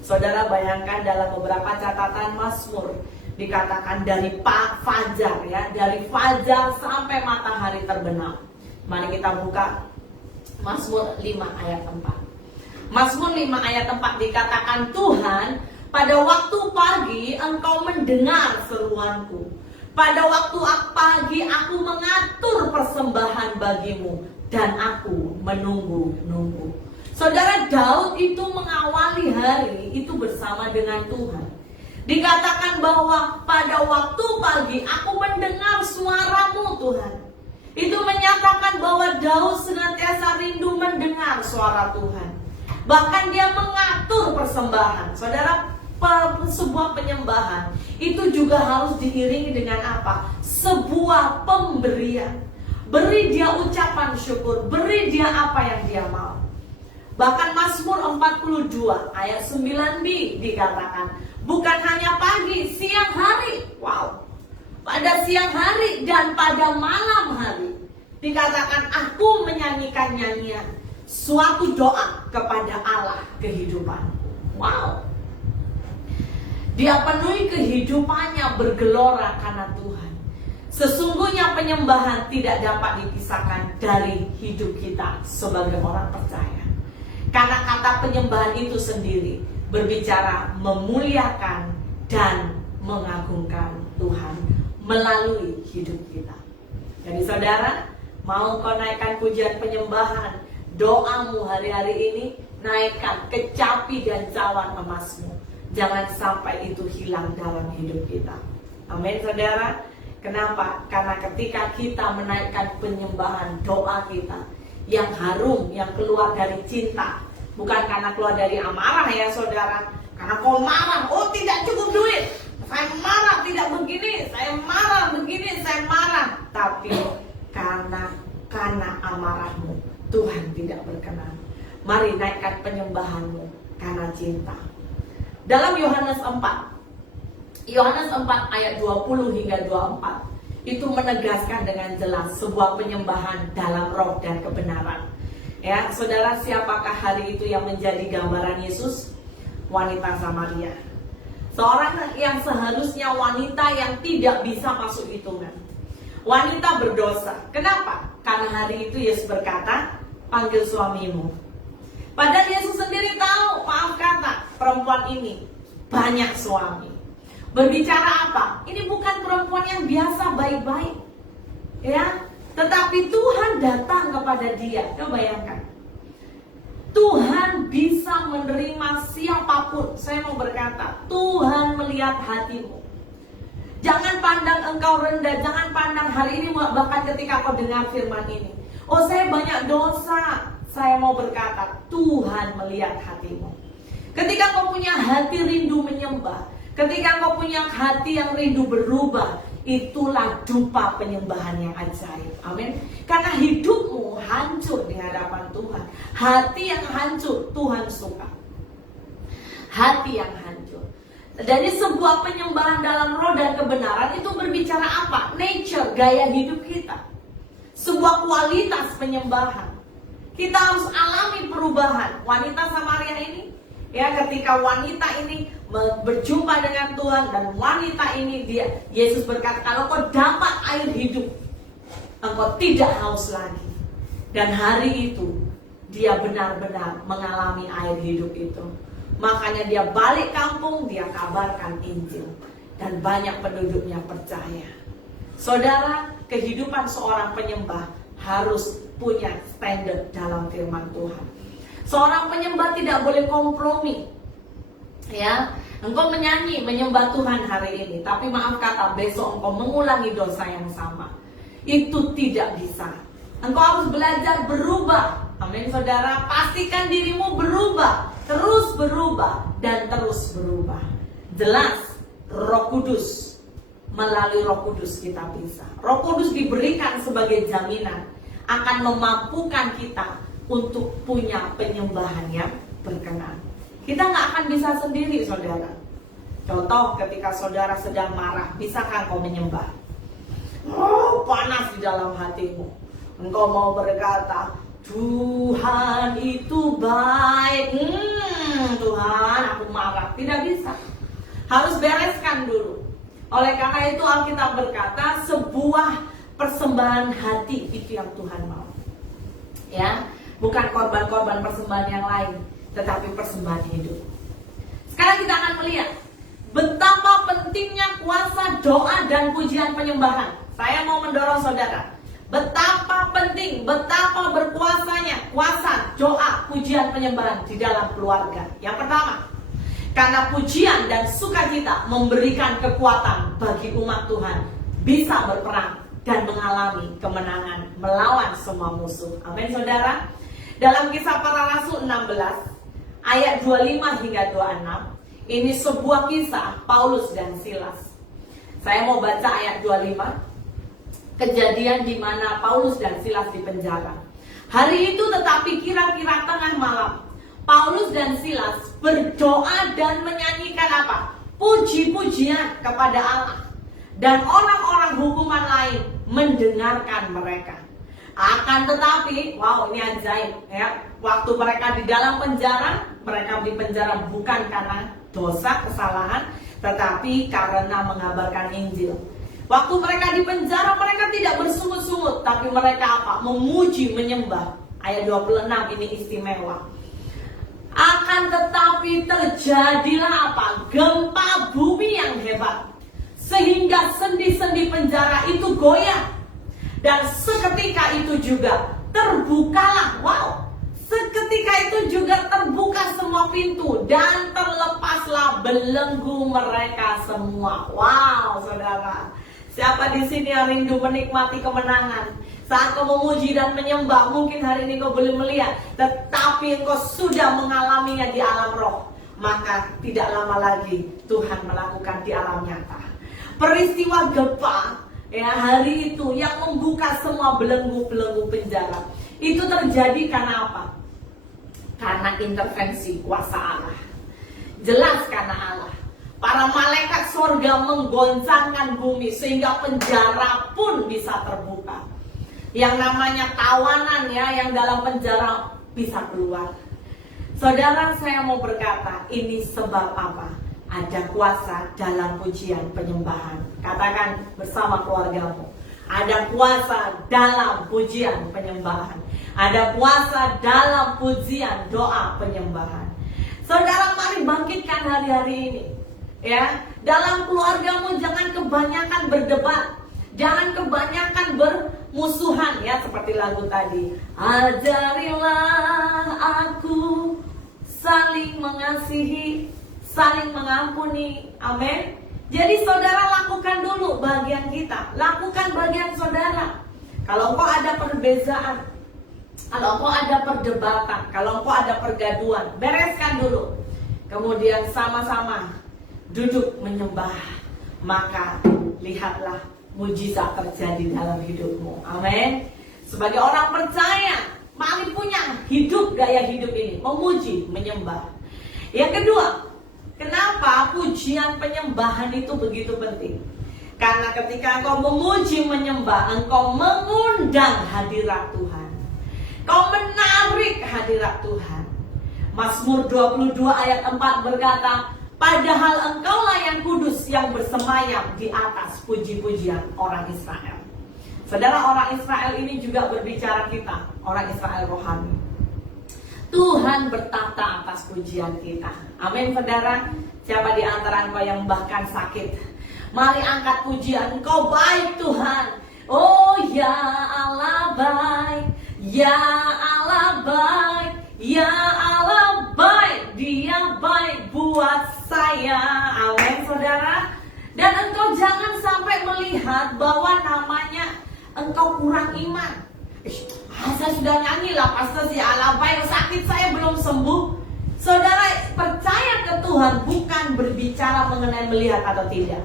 Saudara bayangkan dalam beberapa catatan Mazmur dikatakan dari fajar ya, dari fajar sampai matahari terbenam. Mari kita buka Mazmur 5 ayat 4. Mazmur 5 ayat 4 dikatakan, Tuhan, pada waktu pagi engkau mendengar seruanku. Pada waktu pagi aku mengatur persembahan bagimu dan aku menunggu-nunggu. Saudara, Daud itu mengawali hari itu bersama dengan Tuhan. Dikatakan bahwa pada waktu pagi aku mendengar suaramu Tuhan. Itu menyatakan bahwa Daud senantiasa rindu mendengar suara Tuhan. Bahkan dia mengatur persembahan. Saudara, sebuah penyembahan itu juga harus diiringi dengan apa? Sebuah pemberian. Beri dia ucapan syukur, beri dia apa yang dia mau. Bahkan Mazmur 42 ayat 9b dikatakan, bukan hanya pagi, siang hari. Wow. Pada siang hari dan pada malam hari dikatakan aku menyanyikan nyanyian, suatu doa kepada Allah kehidupan. Wow. Dia penuhi kehidupannya bergelora karena Tuhan. Sesungguhnya penyembahan tidak dapat dipisahkan dari hidup kita sebagai orang percaya. Karena kata penyembahan itu sendiri berbicara memuliakan dan mengagungkan Tuhan melalui hidup kita. Jadi saudara, mau kau naikkan pujian penyembahan, doamu hari-hari ini, naikkan kecapi dan cawan emasmu. Jangan sampai itu hilang dalam hidup kita. Amin saudara. Kenapa? Karena ketika kita menaikkan penyembahan, doa kita yang harum, yang keluar dari cinta, bukan karena keluar dari amarah ya saudara. Karena kau marah, oh tidak cukup duit, saya marah tidak begini, saya marah begini, saya marah. Tapi karena amarahmu Tuhan tidak berkenan. Mari naikkan penyembahanmu karena cinta. Dalam Yohanes 4 ayat 20 hingga 24 itu menegaskan dengan jelas sebuah penyembahan dalam roh dan kebenaran. Ya, saudara, siapakah hari itu yang menjadi gambaran Yesus? Wanita Samaria. Seorang yang seharusnya wanita yang tidak bisa masuk hitungan. Wanita berdosa. Kenapa? Karena hari itu Yesus berkata, panggil suamimu. Padahal Yesus sendiri tahu, maaf kata, perempuan ini banyak suami. Berbicara apa? Ini bukan perempuan yang biasa baik-baik. Ya, tetapi Tuhan datang kepada dia. Coba bayangkan. Tuhan bisa menerima siapapun. Saya mau berkata, Tuhan melihat hatimu. Jangan pandang engkau rendah, jangan pandang hari ini bahkan ketika kau dengar firman ini. Oh, saya banyak dosa. Saya mau berkata, Tuhan melihat hatimu. Ketika kau punya hati rindu menyembah, Ketika engkau punya hati yang rindu berubah, itulah dupa penyembahan yang ajaib. Amin. Karena hidupmu hancur di hadapan Tuhan. Hati yang hancur Tuhan suka. Hati yang hancur. Dari sebuah penyembahan dalam roh dan kebenaran itu berbicara apa? Nature, gaya hidup kita. Sebuah kualitas penyembahan. Kita harus alami perubahan. Wanita Samaria ini, ya, ketika wanita ini berjumpa dengan Tuhan dan wanita ini Yesus berkata, kalau kau dapat air hidup, engkau tidak haus lagi. Dan hari itu dia benar-benar mengalami air hidup itu. Makanya dia balik kampung, dia kabarkan Injil, dan banyak penduduknya percaya. Saudara, kehidupan seorang penyembah harus punya standar dalam firman Tuhan. Seorang penyembah tidak boleh kompromi. Ya, engkau menyanyi menyembah Tuhan hari ini, tapi maaf kata besok engkau mengulangi dosa yang sama. Itu tidak bisa. Engkau harus belajar berubah. Amin, saudara. Pastikan dirimu berubah, terus berubah dan terus berubah. Jelas, Roh Kudus, melalui Roh Kudus kita bisa. Roh Kudus diberikan sebagai jaminan akan memampukan kita untuk punya penyembahan yang berkenan. Kita nggak akan bisa sendiri, saudara. Contoh, ketika saudara sedang marah, bisakah engkau menyembah? Oh, panas di dalam hatimu. Engkau mau berkata, Tuhan itu baik. Tuhan, aku marah. Tidak bisa. Harus bereskan dulu. Oleh karena itu Alkitab berkata, sebuah persembahan hati itu yang Tuhan mau. Ya, bukan korban-korban persembahan yang lain, tetapi persembahan hidup. Sekarang kita akan melihat betapa pentingnya kuasa doa dan pujian penyembahan. Saya mau mendorong saudara, betapa penting, betapa berkuasanya kuasa doa, pujian, penyembahan di dalam keluarga. Yang pertama, karena pujian dan sukacita memberikan kekuatan bagi umat Tuhan bisa berperang dan mengalami kemenangan melawan semua musuh. Amin, saudara. Dalam Kisah Para Rasul 16 ayat 25 hingga 26, ini sebuah kisah Paulus dan Silas. Saya mau baca ayat 25. Kejadian di mana Paulus dan Silas di penjara. Hari itu tetapi kira-kira tengah malam, Paulus dan Silas berdoa dan menyanyikan apa? Puji-pujian kepada Allah. Dan orang-orang hukuman lain mendengarkan mereka. Akan tetapi, wow, ini ajaib ya. Waktu mereka di dalam penjara, mereka di penjara bukan karena dosa, kesalahan, tetapi karena mengabarkan Injil. Waktu mereka di penjara, mereka tidak bersungut-sungut, tapi mereka apa? Memuji, menyembah. Ayat 26 ini istimewa. Akan tetapi terjadilah apa? Gempa bumi yang hebat, sehingga sendi-sendi penjara itu goyah. Dan seketika itu juga terbukalah, wow, seketika itu juga terbuka semua pintu dan terlepaslah belenggu mereka semua. Wow, saudara. Siapa di sini yang rindu menikmati kemenangan? Saat kau memuji dan menyembah, mungkin hari ini kau belum melihat, tetapi kau sudah mengalaminya di alam roh. Maka tidak lama lagi Tuhan melakukan di alam nyata. Peristiwa gempa ya hari itu yang membuka semua belenggu-belenggu penjara, itu terjadi karena apa? Karena intervensi kuasa Allah. Jelas karena Allah. Para malaikat surga menggoncangkan bumi sehingga penjara pun bisa terbuka. Yang namanya tawanan ya, yang dalam penjara bisa keluar. Saudara, saya mau berkata, ini sebab apa? Ada kuasa dalam pujian penyembahan. Katakan bersama keluargamu. Ada kuasa dalam pujian penyembahan. Ada kuasa dalam pujian doa penyembahan. Saudara, mari bangkitkan hari-hari ini. Ya, dalam keluargamu jangan kebanyakan berdebat, jangan kebanyakan bermusuhan ya, seperti lagu tadi. Ajarilah aku saling mengasihi, saling mengampuni. Amin. Jadi saudara lakukan dulu bagian kita, lakukan bagian saudara. Kalau engkau ada perbezaan, kalau engkau ada perdebatan, kalau engkau ada pergaduan, bereskan dulu. Kemudian sama-sama duduk menyembah, maka lihatlah mujizat terjadi dalam hidupmu. Amin. Sebagai orang percaya, mari punya hidup gaya hidup ini, memuji, menyembah. Yang kedua, kenapa pujian penyembahan itu begitu penting? Karena ketika engkau memuji, menyembah, engkau mengundang hadirat Tuhan. Kau menarik hadirat Tuhan. Mazmur 22 ayat 4 berkata, padahal engkaulah yang kudus yang bersemayam di atas puji-pujian orang Israel. Saudara, orang Israel ini juga berbicara kita, orang Israel rohani. Tuhan bertata atas pujian kita. Amin, saudara. Siapa di antara engkau yang bahkan sakit? Mari angkat pujian, Engkau baik Tuhan. Oh ya Allah baik, ya Allah baik, ya Allah baik. Dia baik buat saya. Amin, saudara. Dan engkau jangan sampai melihat bahwa namanya engkau kurang iman. Saya sudah nyanyi lah, pastor, si Allah baik, sakit saya belum sembuh. Saudara, percaya ke Tuhan bukan berbicara mengenai melihat atau tidak.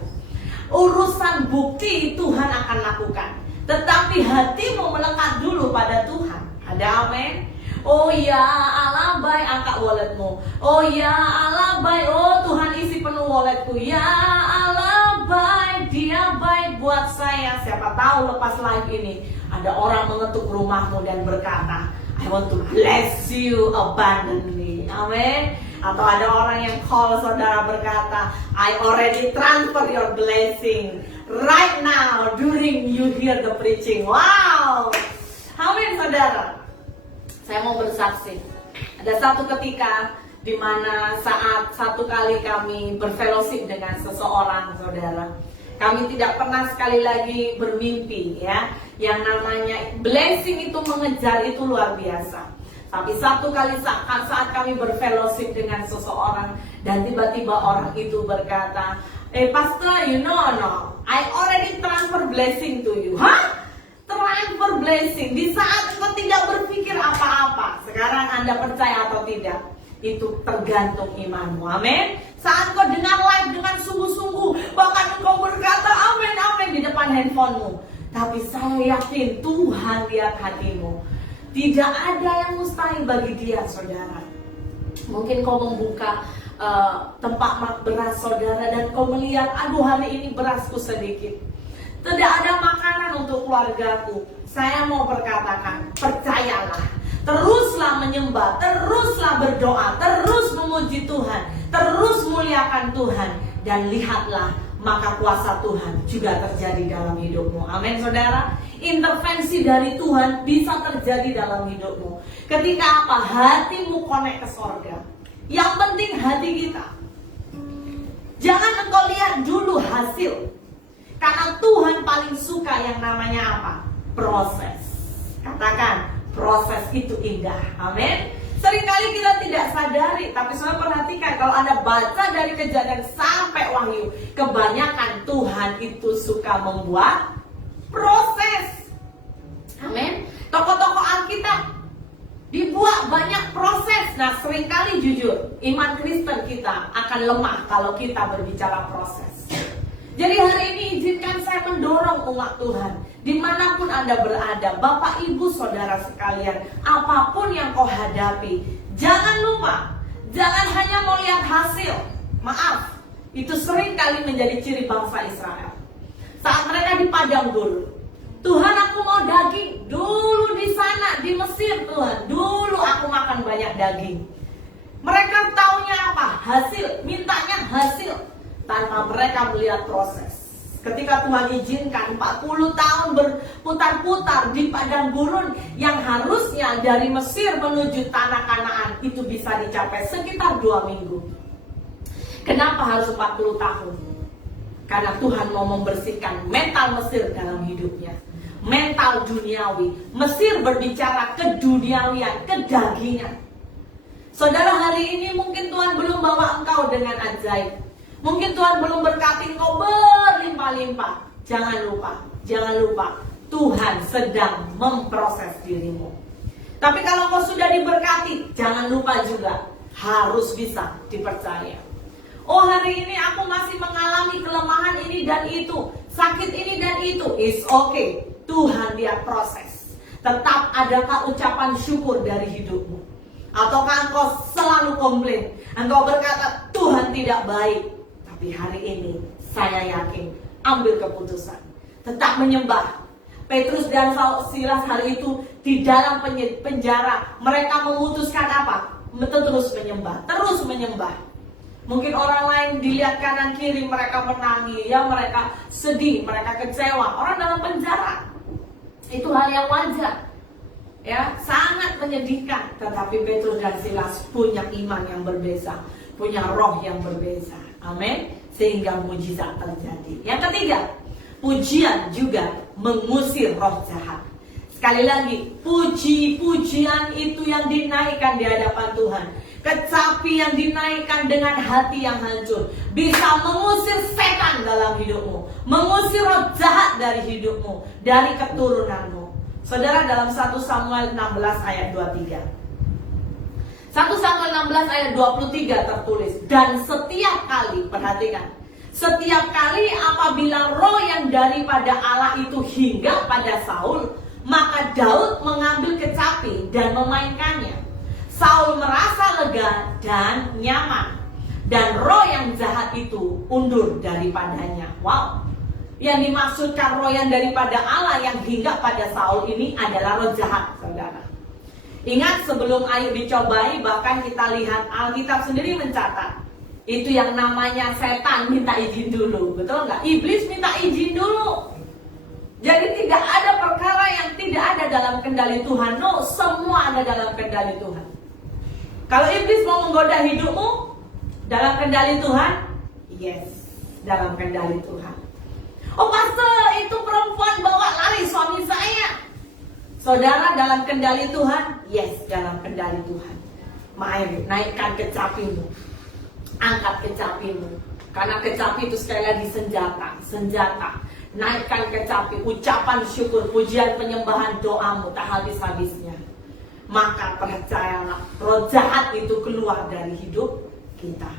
Urusan bukti Tuhan akan lakukan, tetapi hatimu melekat dulu pada Tuhan. Ada amin? Oh ya Allah baik, angkat walletmu. Oh ya Allah baik, oh Tuhan isi penuh walletku. Ya Allah baik, Dia baik buat saya. Siapa tahu lepas live ini ada orang mengetuk rumahmu dan berkata, I want to bless you abundantly. Amin. Atau ada orang yang call saudara berkata, I already transfer your blessing right now during you hear the preaching. Wow. Amin, saudara. Saya mau bersaksi. Ada satu ketika di mana saat satu kali kami berfellowship dengan seseorang, saudara. Kami tidak pernah sekali lagi bermimpi, ya. Yang namanya blessing itu mengejar itu luar biasa. Tapi satu kali saat kami berfellowship dengan seseorang, dan tiba-tiba orang itu berkata, pastor, you know, I already transfer blessing to you. Hah? Transfer blessing di saat engkau tidak berpikir apa-apa. Sekarang Anda percaya atau tidak? Itu tergantung imanmu. Amin. Saat kau dengar live dengan sungguh-sungguh, bahkan engkau berkata amin, amin di depan handphonemu. Tapi saya yakin Tuhan lihat hatimu. Tidak ada yang mustahil bagi Dia, saudara. Mungkin kau membuka tempat beras saudara dan kau melihat, aduh hari ini berasku sedikit, tidak ada makanan untuk keluargaku. Saya mau berkatakan, percayalah, teruslah menyembah, teruslah berdoa, terus memuji Tuhan, terus muliakan Tuhan, dan lihatlah maka kuasa Tuhan juga terjadi dalam hidupmu. Amin, saudara. Intervensi dari Tuhan bisa terjadi dalam hidupmu ketika apa? Hatimu connect ke sorga. Yang penting hati kita. Jangan engkau lihat dulu hasil, karena Tuhan paling suka yang namanya apa? Proses. Katakan, proses itu indah. Amin. Seringkali kita tidak sadari, tapi saya perhatikan kalau Anda baca dari Kejadian sampai Wahyu, kebanyakan Tuhan itu suka membuat proses. Amin. Tokoh-tokoh Alkitab dibuat banyak proses. Nah, seringkali jujur, iman Kristen kita akan lemah kalau kita berbicara proses. Jadi hari ini izinkan saya mendorong umat Tuhan, dimanapun Anda berada, Bapak Ibu Saudara sekalian, apapun yang kau hadapi, jangan lupa, jangan hanya mau lihat hasil. Maaf, itu sering kali menjadi ciri bangsa Israel. Saat mereka di padang gurun, Tuhan, aku mau daging. Dulu di sana, di Mesir, Tuhan, dulu aku makan banyak daging. Mereka taunya apa? Hasil, mintanya hasil, tanpa mereka melihat proses. Ketika Tuhan izinkan 40 tahun berputar-putar di padang gurun, yang harusnya dari Mesir menuju tanah Kanaan itu bisa dicapai sekitar 2 minggu. Kenapa harus 40 tahun? Karena Tuhan mau membersihkan mental Mesir dalam hidupnya. Mental duniawi. Mesir berbicara keduniawian, kedagingan. Saudara, hari ini mungkin Tuhan belum bawa engkau dengan ajaib. Mungkin Tuhan belum berkati engkau berlimpah-limpah. Jangan lupa, Tuhan sedang memproses dirimu. Tapi kalau kau sudah diberkati, jangan lupa juga harus bisa dipercaya. Oh, hari ini aku masih mengalami kelemahan ini dan itu, sakit ini dan itu. It's okay. Tuhan dia proses. Tetap adakah ucapan syukur dari hidupmu? Ataukah engkau selalu komplain? Engkau berkata Tuhan tidak baik. Tapi hari ini saya yakin, ambil keputusan. Tetap menyembah. Petrus dan Silas hari itu di dalam penjara, mereka memutuskan apa? Terus menyembah, terus menyembah. Mungkin orang lain dilihat kanan kiri, mereka menangis, ya mereka sedih, mereka kecewa. Orang dalam penjara, itu hal yang wajar, ya sangat menyedihkan. Tetapi Petrus dan Silas punya iman yang berbeza, punya roh yang berbeza. Amin. Sehingga mujizat terjadi. Yang ketiga, pujian juga mengusir roh jahat. Sekali lagi, puji-pujian itu yang dinaikkan di hadapan Tuhan, kecapi yang dinaikkan dengan hati yang hancur, bisa mengusir setan dalam hidupmu, mengusir roh jahat dari hidupmu, dari keturunanmu. Saudara, dalam 1 Samuel 16 ayat 23, 1 Samuel 16 ayat 23 tertulis, dan setiap kali, perhatikan, setiap kali apabila roh yang daripada Allah itu hingga pada Saul, maka Daud mengambil kecapi dan memainkannya. Saul merasa lega dan nyaman, dan roh yang jahat itu undur daripadanya. Wow. Yang dimaksudkan roh yang daripada Allah yang hingga pada Saul ini adalah roh jahat, saudara. Ingat sebelum Ayub dicobai, bahkan kita lihat Alkitab sendiri mencatat, itu yang namanya setan minta izin dulu, betul nggak? Iblis minta izin dulu. Jadi tidak ada perkara yang tidak ada dalam kendali Tuhan. No, semua ada dalam kendali Tuhan. Kalau iblis mau menggoda hidupmu, dalam kendali Tuhan? Yes, dalam kendali Tuhan. Oh pastor, itu perempuan bawa lari suami saya. Saudara, dalam kendali Tuhan? Yes, dalam kendali Tuhan. Mari naikkan kecapimu, angkat kecapimu. Karena kecapi itu sekali lagi senjata. Naikkan kecapi, ucapan syukur, pujian, penyembahan, doamu tak habis-habisnya. Maka percayalah, roh jahat itu keluar dari hidup kita.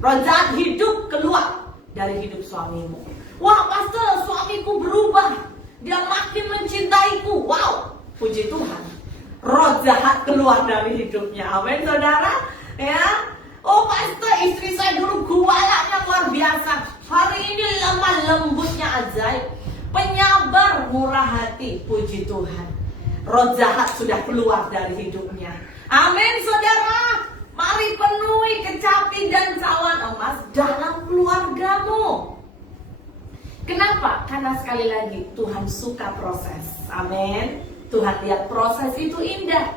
Roh jahat hidup keluar dari hidup suamimu. Wah pastor, suamiku berubah, dia makin mencintaiku. Wow, puji Tuhan, roh jahat keluar dari hidupnya. Amin saudara. Ya. Oh pastor, istri saya dulu gualaknya luar biasa, hari ini lemah lembutnya ajaib, penyabar, murah hati. Puji Tuhan, roh jahat sudah keluar dari hidupnya. Amin saudara. Mari penuhi kecapi dan cawan emas dalam keluargamu. Kenapa? Karena sekali lagi Tuhan suka proses. Amin. Tuhan lihat proses itu indah,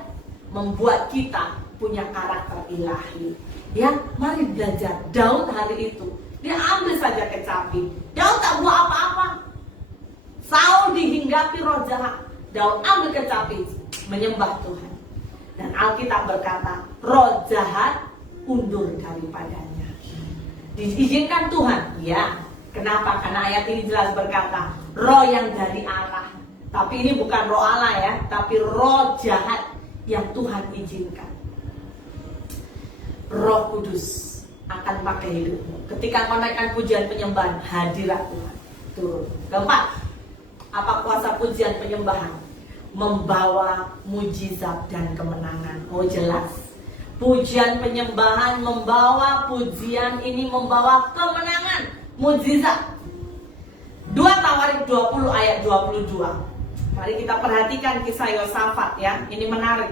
membuat kita punya karakter ilahi. Ya, mari belajar. Daud hari itu, dia ambil saja kecapi. Daud tak buat apa-apa. Saul dihinggapi roh jahat. Daud ambil kecapi, menyembah Tuhan. Dan Alkitab berkata, roh jahat undur daripadanya. Diizinkan Tuhan? Ya. Kenapa? Karena ayat ini jelas berkata, roh yang dari Allah. Tapi ini bukan roh Allah ya, tapi roh jahat yang Tuhan izinkan. Roh Kudus akan pakai hidupmu. Ketika kau naikkan pujian penyembahan, hadirat Tuhan turun. Keempat, apa kuasa pujian penyembahan? Membawa mujizat dan kemenangan. Oh jelas, pujian penyembahan membawa, pujian ini membawa kemenangan, mujizat. 2 Tawarik 20 ayat 22. Mari kita perhatikan kisah Yosafat ya, ini menarik.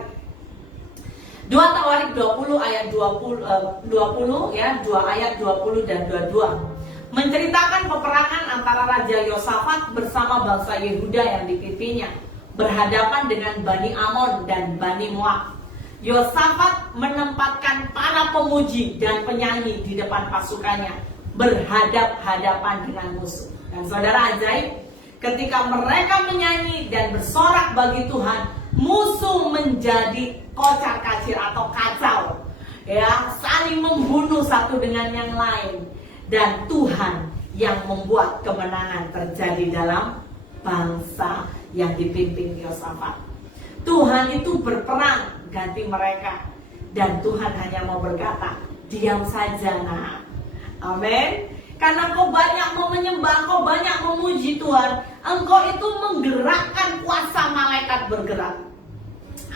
2 Tawarik 20 ayat 20 ya, 2 ayat 20 dan 22 menceritakan peperangan antara Raja Yosafat bersama bangsa Yehuda yang dipimpinnya berhadapan dengan Bani Amon dan Bani Moab. Yosafat menempatkan para pemuji dan penyanyi di depan pasukannya berhadap-hadapan dengan musuh. Dan saudara ajaib, ketika mereka menyanyi dan bersorak bagi Tuhan, musuh menjadi kocar-kacir atau kacau, ya, saling membunuh satu dengan yang lain, dan Tuhan yang membuat kemenangan terjadi dalam bangsa yang dipimpin Yosafat. Tuhan itu berperang ganti mereka, dan Tuhan hanya mau berkata, diam saja nak, Amin. Karena kau banyak mau menyembah, kau banyak memuji Tuhan, engkau itu menggerakkan kuasa malaikat bergerak.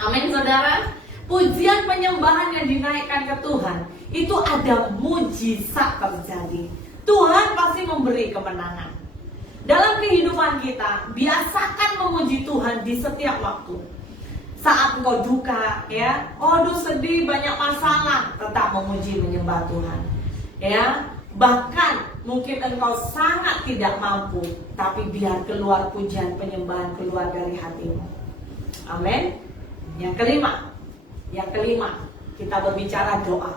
Amin, saudara. Pujian penyembahan yang dinaikkan ke Tuhan, itu ada mujizat terjadi. Tuhan pasti memberi kemenangan. Dalam kehidupan kita, biasakan memuji Tuhan di setiap waktu. Saat engkau duka, ya, aduh sedih, banyak masalah, tetap memuji menyembah Tuhan. Ya, bahkan mungkin engkau sangat tidak mampu, tapi biar keluar pujian penyembahan keluar dari hatimu. Amin. Yang kelima, kita berbicara doa.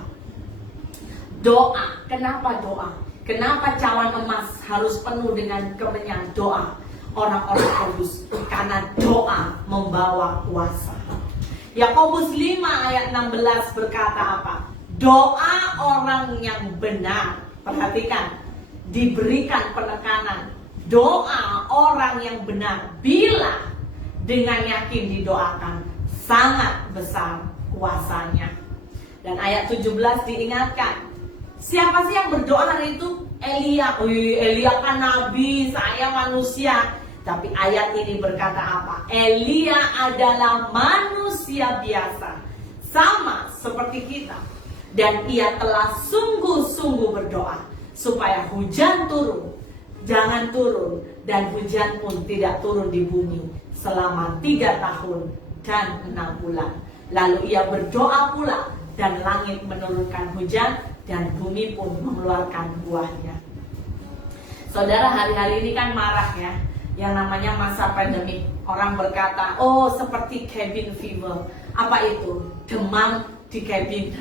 Doa, kenapa doa? Kenapa cawan emas harus penuh dengan kemenyan doa orang-orang kudus? Karena doa membawa kuasa. Yakobus 5 ayat 16 berkata apa? Doa orang yang benar, perhatikan, diberikan penekanan. Doa orang yang benar bila dengan yakin didoakan, sangat besar kuasanya. Dan ayat 17 diingatkan, siapa sih yang berdoa hari itu? Elia. Elia kan nabi, saya manusia. Tapi ayat ini berkata apa? Elia adalah manusia biasa, sama seperti kita. Dan ia telah sungguh-sungguh berdoa supaya hujan turun, jangan turun, dan hujan pun tidak turun di bumi selama 3 tahun dan 6 bulan. Lalu ia berdoa pula, dan langit menurunkan hujan, dan bumi pun mengeluarkan buahnya. Saudara, hari-hari ini kan marak ya, yang namanya masa pandemi. Orang berkata, oh seperti cabin fever. Apa itu? Demam di cabin.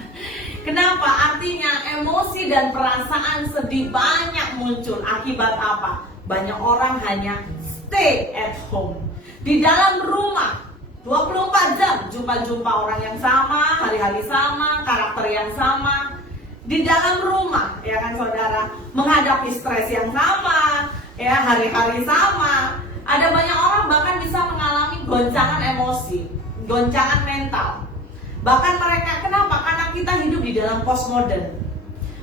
Kenapa? Artinya emosi dan perasaan sedih banyak muncul. Akibat apa? Banyak orang hanya stay at home, di dalam rumah 24 jam, jumpa-jumpa orang yang sama, hari-hari sama, karakter yang sama, di dalam rumah, ya kan saudara, menghadapi stres yang sama, ya, hari-hari sama. Ada banyak orang bahkan bisa mengalami goncangan emosi, goncangan mental. Bahkan mereka, kenapa? Karena kita hidup di dalam postmodern.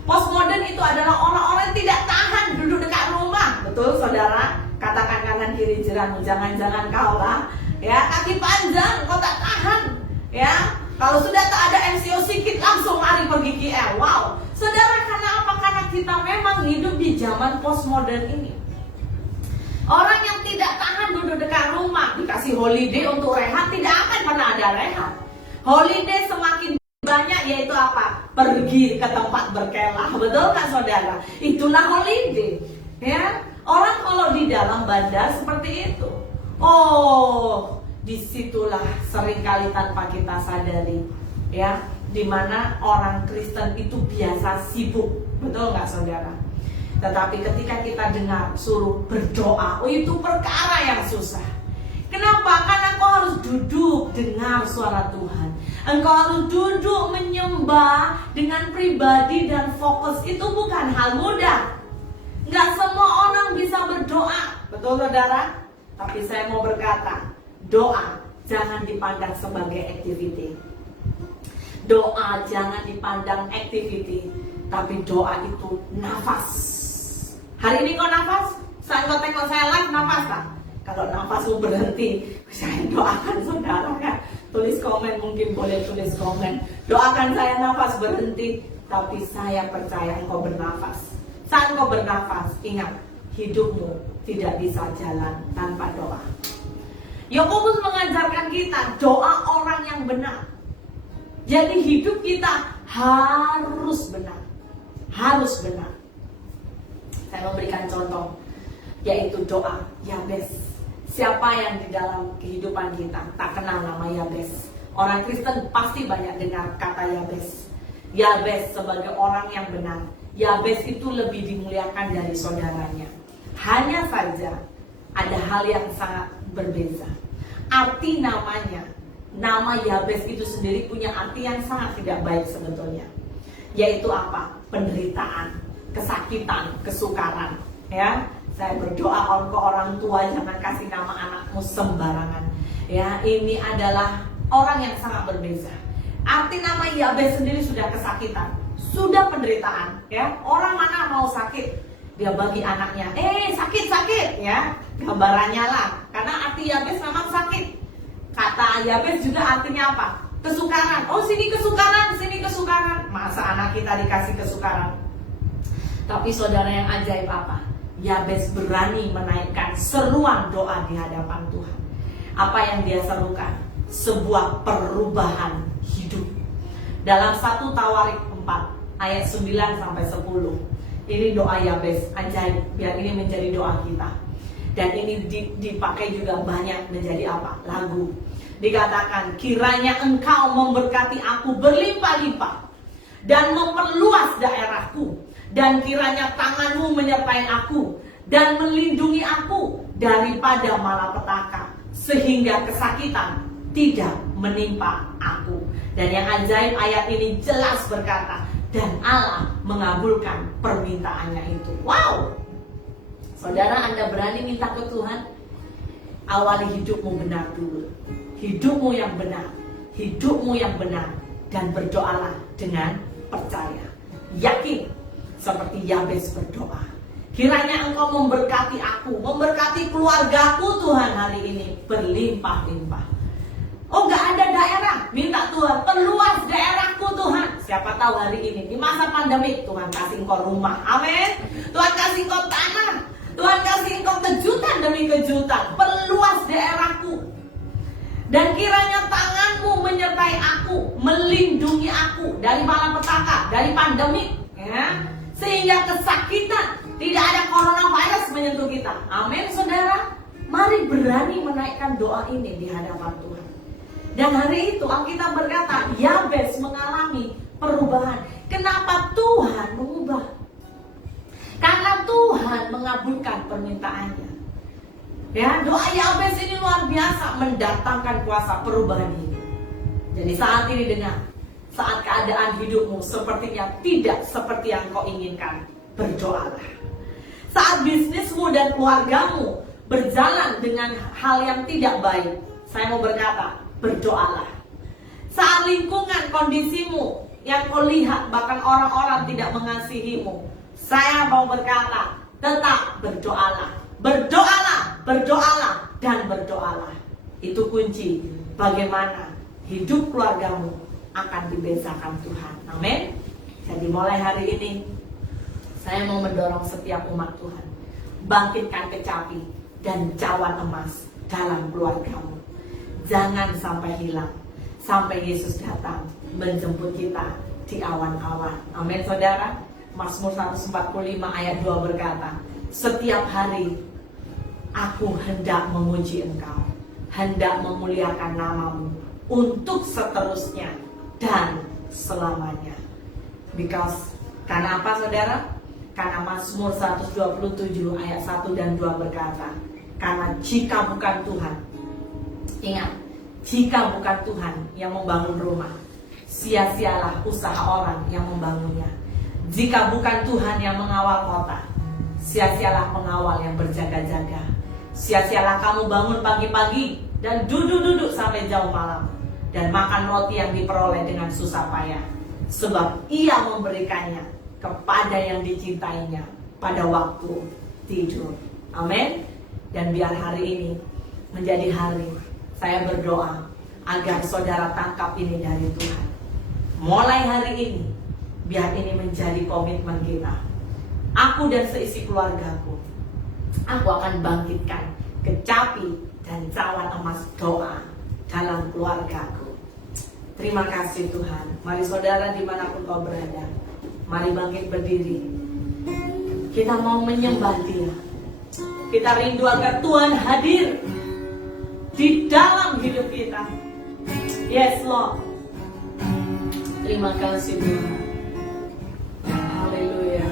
Postmodern itu adalah orang-orang yang tidak tahan duduk dekat rumah. Betul saudara? Katakan kanan kiri jeramu, jangan-jangan kau lah. Ya, kaki panjang, kau tak tahan. Ya, kalau sudah tak ada MCO sedikit langsung lari pergi KL. Wow, saudara, karena apa? Karena kita memang hidup di zaman postmodern ini. Orang yang tidak tahan duduk dekat rumah, dikasih holiday untuk rehat, tidak akan pernah ada rehat. Holiday semakin banyak, yaitu apa? Pergi ke tempat berkelah. Betul kan saudara? Itulah holiday. Ya, orang kalau di dalam bandar seperti itu. Oh, disitulah seringkali tanpa kita sadari, ya, dimana orang Kristen itu biasa sibuk, betul nggak saudara? Tetapi ketika kita dengar suruh berdoa, oh itu perkara yang susah. Kenapa? Karena engkau harus duduk dengar suara Tuhan. Engkau harus duduk menyembah dengan pribadi dan fokus. Itu bukan hal mudah. Nggak semua orang bisa berdoa, betul saudara? Tapi saya mau berkata, doa jangan dipandang sebagai activity. Doa jangan dipandang activity, tapi doa itu nafas. Hari ini kau nafas? Saat kau tengok saya live, nafas tak? Kalau nafasmu berhenti, saya doakan saudara kan. Tulis komen, mungkin boleh tulis komen. Doakan saya nafas berhenti, tapi saya percaya engkau bernafas. Saat engkau bernafas, ingat, hidupmu tidak bisa jalan tanpa doa. Yakobus mengajarkan kita doa orang yang benar. Jadi hidup kita harus benar. Harus benar. Saya memberikan contoh, yaitu doa Yabes. Siapa yang di dalam kehidupan kita tak kenal nama Yabes? Orang Kristen pasti banyak dengar kata Yabes. Yabes sebagai orang yang benar. Yabes itu lebih dimuliakan dari saudaranya. Hanya saja ada hal yang sangat berbeza. Arti namanya, nama Yabes itu sendiri punya arti yang sangat tidak baik sebetulnya. Yaitu apa? Penderitaan, kesakitan, kesukaran. Ya, saya berdoa ke orang tua jangan kasih nama anakmu sembarangan. Ya, ini adalah orang yang sangat berbeza. Arti nama Yabes sendiri sudah kesakitan, sudah penderitaan. Ya, orang mana mau sakit. Dia bagi anaknya, sakit ya, gambarannya lah. Karena arti Yabes memang sakit. Kata Yabes juga artinya apa? Kesukaran. Oh, sini kesukaran, sini kesukaran. Masa anak kita dikasih kesukaran? Tapi saudara, yang ajaib apa? Yabes berani menaikkan seruan doa di hadapan Tuhan. Apa yang dia serukan? Sebuah perubahan hidup. Dalam 1 Tawarik 4 ayat 9 sampai 10. Ini doa Yabes, ajaib. Biar ini menjadi doa kita. Dan ini dipakai juga banyak menjadi apa? Lagu. Dikatakan, kiranya engkau memberkati aku berlimpah-limpah dan memperluas daerahku, dan kiranya tanganmu menyertai aku dan melindungi aku daripada malapetaka, sehingga kesakitan tidak menimpa aku. Dan yang ajaib, ayat ini jelas berkata, dan Allah mengabulkan permintaannya itu. Wow! Saudara, Anda berani minta ke Tuhan? Awali hidupmu benar dulu. Hidupmu yang benar, hidupmu yang benar, dan berdoalah dengan percaya, yakin, seperti Yabes berdoa. Kiranya engkau memberkati aku, memberkati keluargaku Tuhan hari ini berlimpah-limpah. Oh, gak ada daerah, minta Tuhan perluas daerahku Tuhan. Siapa tahu hari ini di masa pandemik Tuhan kasih engkau rumah, amin. Tuhan kasih engkau tanah, Tuhan kasih engkau kejutan demi kejutan. Perluas daerahku. Dan kiranya tanganmu menyertai aku, melindungi aku dari malapetaka, dari pandemik, ya. Sehingga kesakitan, tidak ada coronavirus menyentuh kita. Amin, saudara. Mari berani menaikkan doa ini di hadapan Tuhan. Dan hari itu Alkitab berkata, Yabes mengalami perubahan. Kenapa Tuhan mengubah? Karena Tuhan mengabulkan permintaannya. Ya, doa Yabes ini luar biasa, mendatangkan kuasa perubahan ini. Jadi saat ini dengar, saat keadaan hidupmu sepertinya tidak seperti yang kau inginkan, berdoalah. Saat bisnismu dan keluargamu berjalan dengan hal yang tidak baik, saya mau berkata, berdoalah. Saat lingkungan kondisimu yang kau lihat bahkan orang-orang tidak mengasihimu, saya mau berkata, tetap berdoalah. Berdoalah, berdoalah, dan berdoalah. Itu kunci bagaimana hidup keluargamu akan dibesakan Tuhan. Amin. Jadi mulai hari ini saya mau mendorong setiap umat Tuhan, bangkitkan kecapi dan cawan emas dalam keluargamu. Jangan sampai hilang, sampai Yesus datang menjemput kita di awan-awan. Amin, saudara. Mazmur 145 ayat 2 berkata, setiap hari aku hendak memuji engkau, hendak memuliakan namamu untuk seterusnya dan selamanya. Karena apa, saudara? Karena Mazmur 127 ayat 1 dan 2 berkata, karena jika bukan Tuhan, ingat, jika bukan Tuhan yang membangun rumah, sia-sialah usaha orang yang membangunnya. Jika bukan Tuhan yang mengawal kota, sia-sialah pengawal yang berjaga-jaga. Sia-sialah kamu bangun pagi-pagi dan duduk-duduk sampai jauh malam, dan makan roti yang diperoleh dengan susah payah, sebab Ia memberikannya kepada yang dicintainya pada waktu tidur. Amin. Dan biar hari ini menjadi hari saya berdoa agar saudara tangkap ini dari Tuhan. Mulai hari ini, biar ini menjadi komitmen kita. Aku dan seisi keluargaku, aku akan bangkitkan kecapi dan cawan emas doa dalam keluargaku. Terima kasih Tuhan. Mari saudara dimanapun kau berada, mari bangkit berdiri. Kita mau menyembah Dia. Kita rindu agar Tuhan hadir di dalam hidup kita. Yes Lord. Terima kasih Tuhan. Haleluya.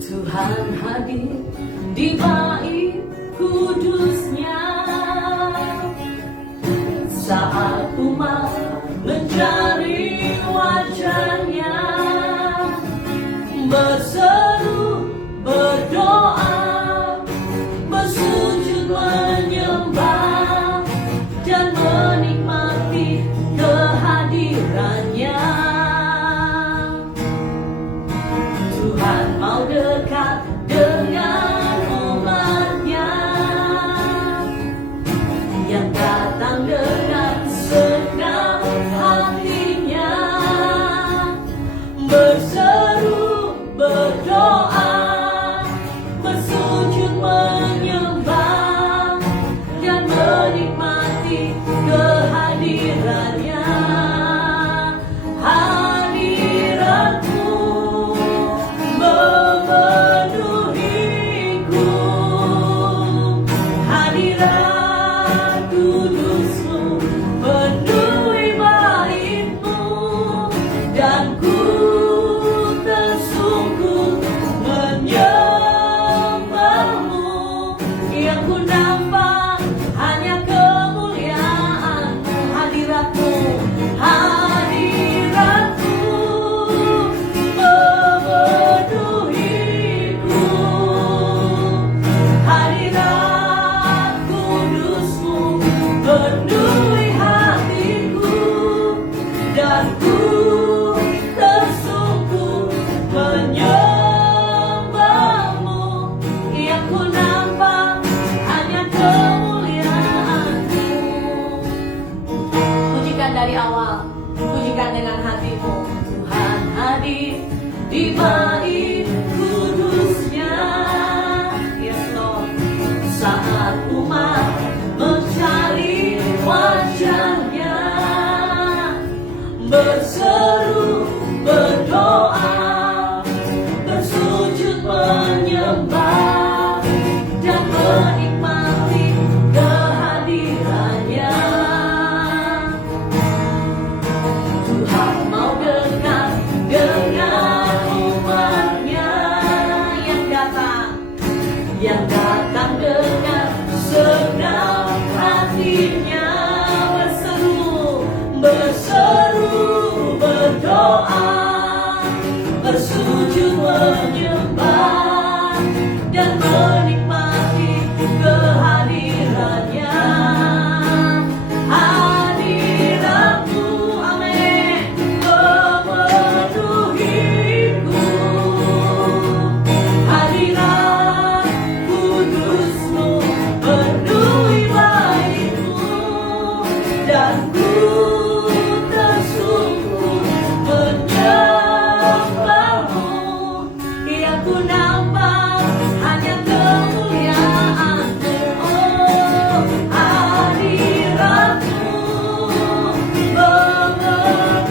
Tuhan hadir di bait kudusnya saat umat mencari wajahnya, berseru, berdoa, bersujud menyembah dan menikmati kehadirannya. dan ku tersungkur menyembahmu. Yang ku nampak hanya kemuliaan-Mu, hadirat-Mu, hadirat-Mu memenuhiku. Hadirat kudus-Mu penuhi hatiku, dan ku tersungkur menyembahmu. Yang ku nampak hanya kemuliaan-Mu. Pujikan dari awal, pujikan dengan hatimu. Tuhan hadir di bait kudusnya. Yes Lord. Saat umat mencari wajahnya, berseru, berdoa, bersujud menyembah, dan menikmati kehadirannya. Tuhan mau dekat dengan umatnya yang datang dengan segenap hatinya, berseru, berdoa, bersujud menyembah, dan menikmati kehadirannya. Hadirat-Mu, amin, memenuhiku. Hadirat kudus-Mu penuhi bait-Mu, dan ku tersungkur menyembahmu. Yang ku nampak hanya kemuliaan-Mu. Oh, hadirat-Mu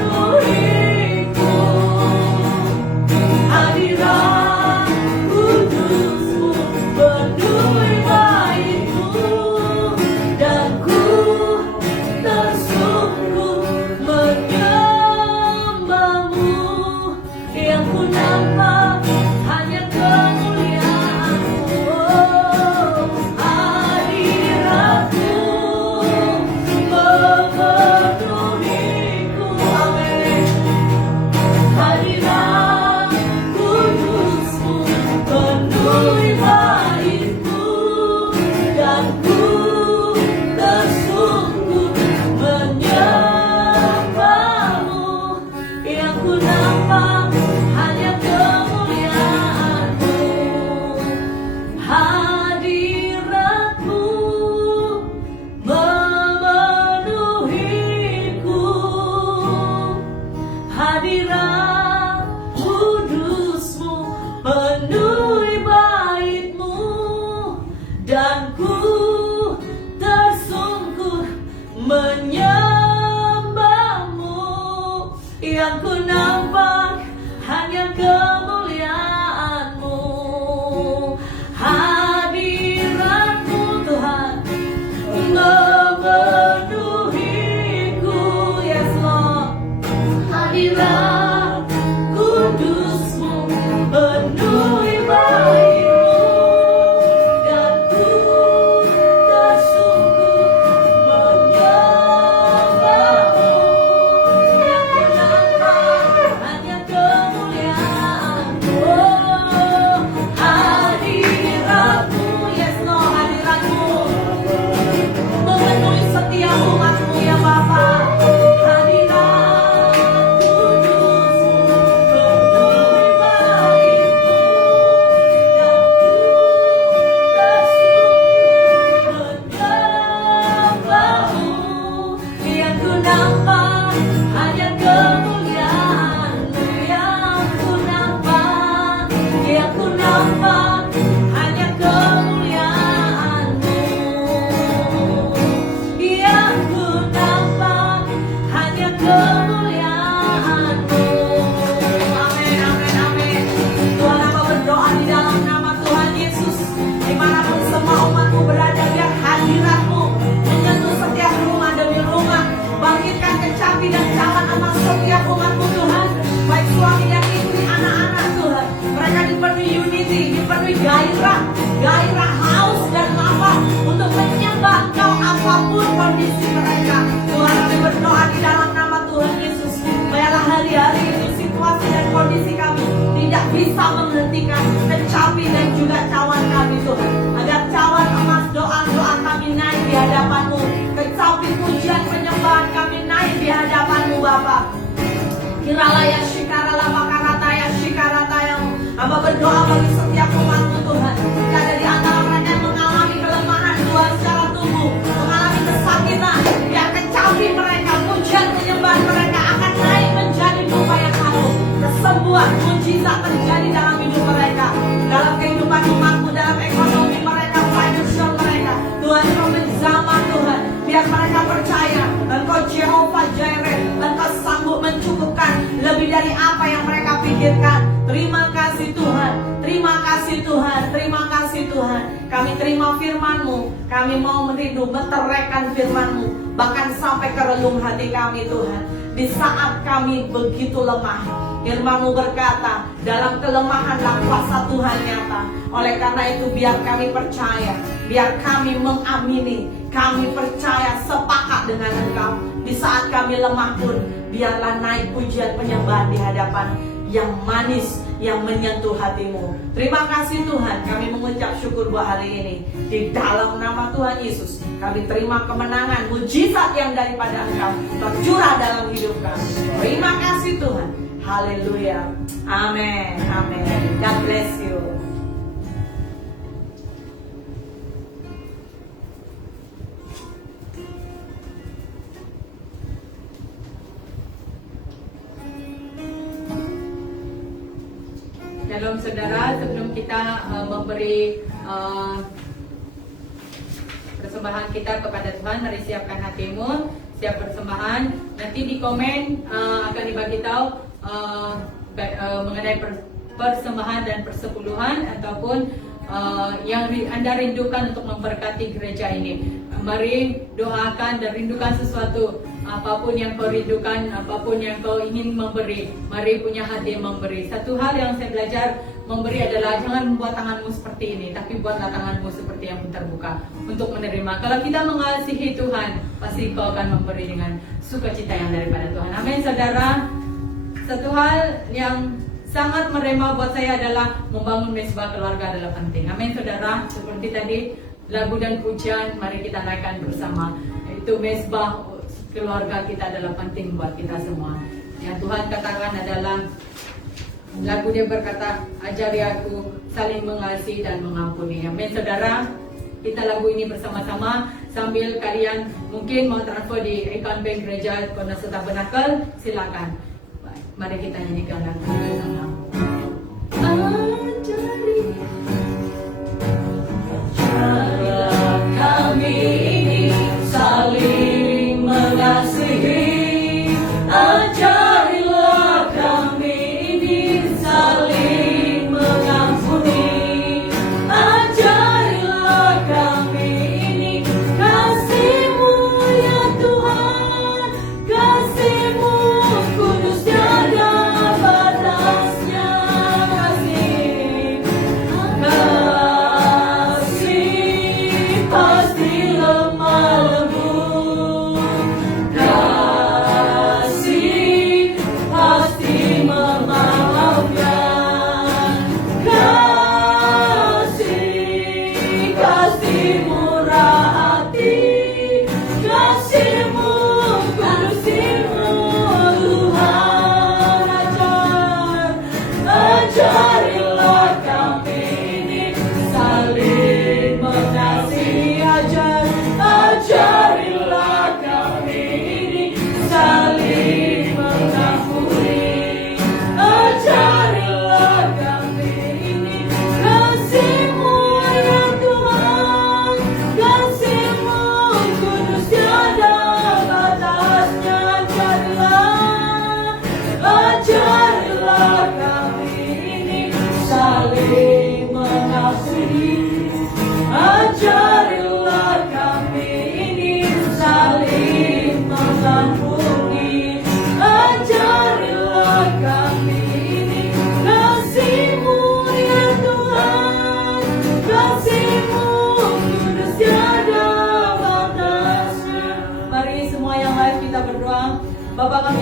memenuhiku. Hadirat kudus-Mu penuhi bait-Mu, dan ku tersungkur menyembahmu. Yang ku nampak hanya kemuliaan-Mu. Oh, hadirat-Mu memenuhiku. Amin. Hadirat kudus-Mu penuhi bait-Mu, dan ku tersungkur menyembahmu. Yang ku nampak hanya kemuliaan-Mu. Hadirat-Mu memenuhiku. Hadirat kudus-Mu penuhi bait-Mu, dan ku tersungkur menyembahmu. Yang ku nampak hanya kemuliaan-Mu. Hadirat-Mu Tuhan memenuhiku. Yes Lord. Hadirat kudus-Mu penuhi bait-Mu, dan ku tersungkur menyembahmu. Yang ku nampak hanya kemuliaan-Mu. Hadirat-Mu, yes Lord, hadirat-Mu memenuhi setiap umat-Mu ya Bapa. Hadirat kudus-Mu kondisi kami tidak bisa menghentikan kecapi dan juga cawan kami Tuhan. Agar cawan emas doa-doa kami naik di hadapan-Mu, kecapi pujian penyembahan kami naik di hadapan-Mu Bapa. Kiralah ya shikarala makarata ya shikarata yang hamba berdoa bagi setiap umat-Mu Tuhan. Jika ada di antara mereka yang mengalami kelemahan Tuhan secara tubuh, mengalami kesakitan, biar kecapi mereka, pujian penyembahan mereka akan naik menjadi dupa yang harum. Kesembuhan, mujizat terjadi dalam hidup mereka, dalam kehidupan umat-Mu, dalam ekonomi mereka, financial mereka. Tuhan Kau menjamah Tuhan, biar mereka percaya Engkau Jehovah Jireh, Engkau sanggup mencukupkan lebih dari apa yang mereka pikirkan. Terima kasih Tuhan, terima kasih Tuhan, terima kasih Tuhan. Kami terima firman-Mu, kami mau merindu menteraikan firman-Mu, bahkan sampai ke relung hati kami Tuhan. Di saat kami begitu lemah, firman-Mu berkata, dalam kelemahanlah kuasa Tuhan nyata. Oleh karena itu biar kami percaya, biar kami mengamini, kami percaya sepakat dengan Engkau. Di saat kami lemah pun, biarlah naik pujian penyembahan di hadapan yang manis, yang menyentuh hati-Mu. Terima kasih Tuhan, kami mengucap syukur buat hari ini. Di dalam nama Tuhan Yesus, kami terima kemenangan, mujizat yang daripada Engkau tercurah dalam hidup kami. Terima kasih Tuhan. Haleluya. Amin. Amin. God bless you. Shalom saudara, sebelum kita memberi persembahan kita kepada Tuhan, mari siapkan hatimu, siap persembahan. Nanti di komen akan dibagi tahu mengenai persembahan dan persepuluhan ataupun yang Anda rindukan untuk memberkati gereja ini. Mari doakan dan rindukan sesuatu. Apapun yang kau rindukan, apapun yang kau ingin memberi, mari punya hati memberi. Satu hal yang saya belajar memberi adalah jangan membuat tanganmu seperti ini, tapi buatlah tanganmu seperti yang terbuka untuk menerima. Kalau kita mengasihi Tuhan, pasti kau akan memberi dengan sukacita yang daripada Tuhan. Amin saudara. Satu hal yang sangat merema buat saya adalah membangun mesbah keluarga adalah penting. Amin saudara. Seperti tadi lagu dan pujian, mari kita naikkan bersama. Itu mesbah keluarga kita adalah penting buat kita semua. Yang Tuhan katakan adalah lagu dia berkata, ajari aku saling mengasihi dan mengampuni. Amin saudara. Kita lagu ini bersama-sama sambil kalian mungkin mau transfer di account bank gereja Konosa Tabernakel, silakan. Mari kita nyanyikan lagu bersama. Ajarilah kami ini saling mengasihi, ajarilah kami ini saling mengampuni, ajarilah kami ini kasih-Mu ya Tuhan, kasih-Mu kudus tiada batasnya, kasih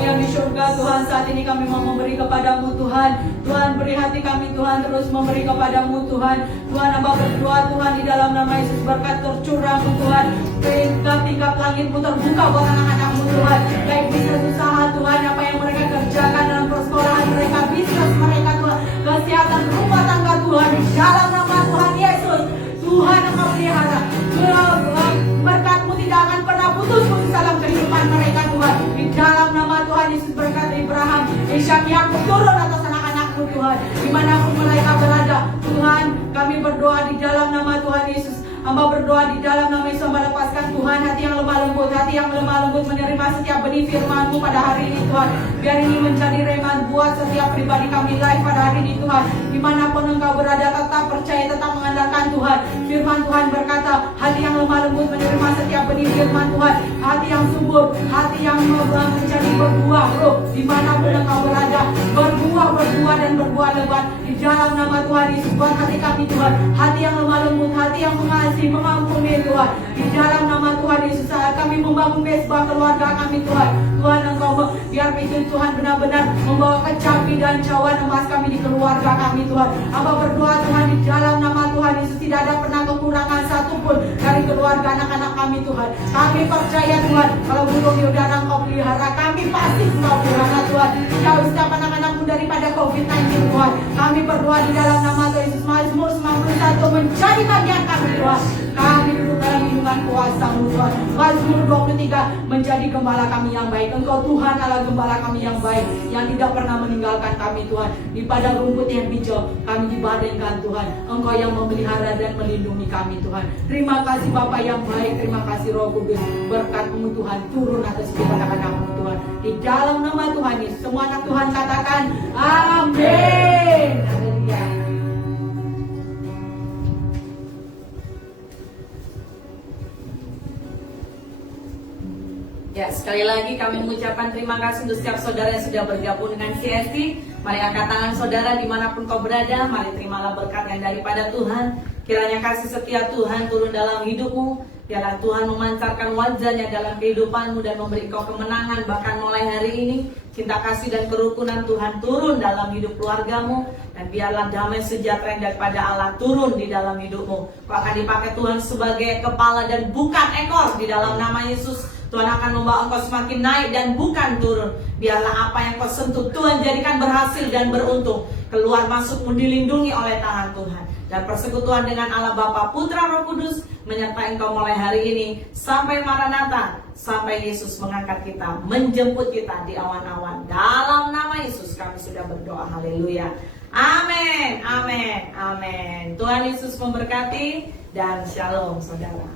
yang di surga Tuhan, saat ini kami mau memberi kepadamu Tuhan. Tuhan, beri hati kami Tuhan, terus memberi kepadamu Tuhan. Tuhan, hamba berdoa Tuhan di dalam nama Yesus, berkat tercurah Tuhan. Tingkap-tingkap langitmu terbuka buat anak-anakmu Tuhan. Baik bisnis usaha Tuhan, apa yang mereka kerjakan dalam persekolahan mereka, bisnis mereka Tuhan, kesehatan rumah tangga Tuhan, di dalam nama Tuhan Yesus. Tuhan, Engkau pelihara. Berkat-Mu tidak akan pernah putus-putus dalam kehidupan mereka Tuhan. Di dalam nama Tuhan Yesus, berkat Abraham, Ishak, Yakub turun atas anak-anakmu Tuhan. Dimanapun mereka berada Tuhan, kami berdoa di dalam nama Tuhan Yesus. Hamba berdoa di dalam nama Yesus, hamba lepaskan Tuhan hati yang lemah lembut, hati yang lemah lembut menerima setiap benih firman-Mu pada hari ini Tuhan. Biar ini menjadi reman buat setiap pribadi kami live pada hari ini Tuhan. Dimanapun Engkau berada, tetap percaya, tetap mengandalkan Tuhan. Firman Tuhan berkata, hati yang lemah lembut menerima setiap benih firman Tuhan. Hati yang subur, hati yang menjadi berbuah roh. Dimanapun Engkau berada, berbuah dan berbuah lebat. Di dalam nama Tuhan Yesus, buat hati kami Tuhan, hati yang lemah lembut, hati yang mengasihi, mengampuni Tuhan. Di dalam nama Tuhan Yesus, saat kami membangun mesbah keluarga kami Tuhan, Tuhan Engkau biar itu Tuhan benar-benar membawa kecapi dan cawan emas kami di keluarga kami Tuhan. Hamba berdoa Tuhan di dalam nama Tuhan Yesus, tidak ada pernah kekurangan satupun dari keluarga anak-anak kami Tuhan. Kami percaya Tuhan, kalau burung di udara Engkau pelihara, kami pasti Engkau pelihara Tuhan. Jauh setiap anak-anakmu daripada COVID-19 Tuhan. Kami berdoa di dalam nama Tuhan Yesus, Mazmur 91 menjadi bagian kami Tuhan. Kami duduk dalam lindungan kuasa-Mu Tuhan. Mazmur 23 menjadi gembala kami yang baik. Engkau Tuhan adalah gembala kami yang baik, yang tidak pernah meninggalkan kami Tuhan. Di padang rumput yang hijau kami dibaringkan Tuhan. Engkau yang memelihara dan melindungi kami Tuhan. Terima kasih Bapa yang baik, terima kasih Roh Kudus. Berkat-Mu Tuhan turun atas kita anak-anak-Mu Tuhan. Di dalam nama Tuhan Yesus, semua anak Tuhan katakan amin. Haleluya. Ya, sekali lagi kami mengucapkan terima kasih untuk setiap saudara yang sudah bergabung dengan CST. Mari angkat tangan saudara dimanapun kau berada. Mari terimalah berkat yang daripada Tuhan. Kiranya kasih setia Tuhan turun dalam hidupmu. Biarlah Tuhan memancarkan wajahnya dalam kehidupanmu dan memberi kau kemenangan. Bahkan mulai hari ini cinta kasih dan kerukunan Tuhan turun dalam hidup keluargamu. Dan biarlah damai sejahtera yang daripada Allah turun di dalam hidupmu. Kau akan dipakai Tuhan sebagai kepala dan bukan ekor. Di dalam nama Yesus Tuhan akan membawa engkau semakin naik dan bukan turun. Biarlah apa yang kau sentuh Tuhan jadikan berhasil dan beruntung. Keluar masukmu dilindungi oleh tangan Tuhan. Dan persekutuan dengan Allah Bapa, Putra, Roh Kudus menyertai engkau mulai hari ini sampai Maranatha, sampai Yesus mengangkat kita, menjemput kita di awan-awan. Dalam nama Yesus kami sudah berdoa. Haleluya. Amin, amin, amin. Tuhan Yesus memberkati dan shalom saudara.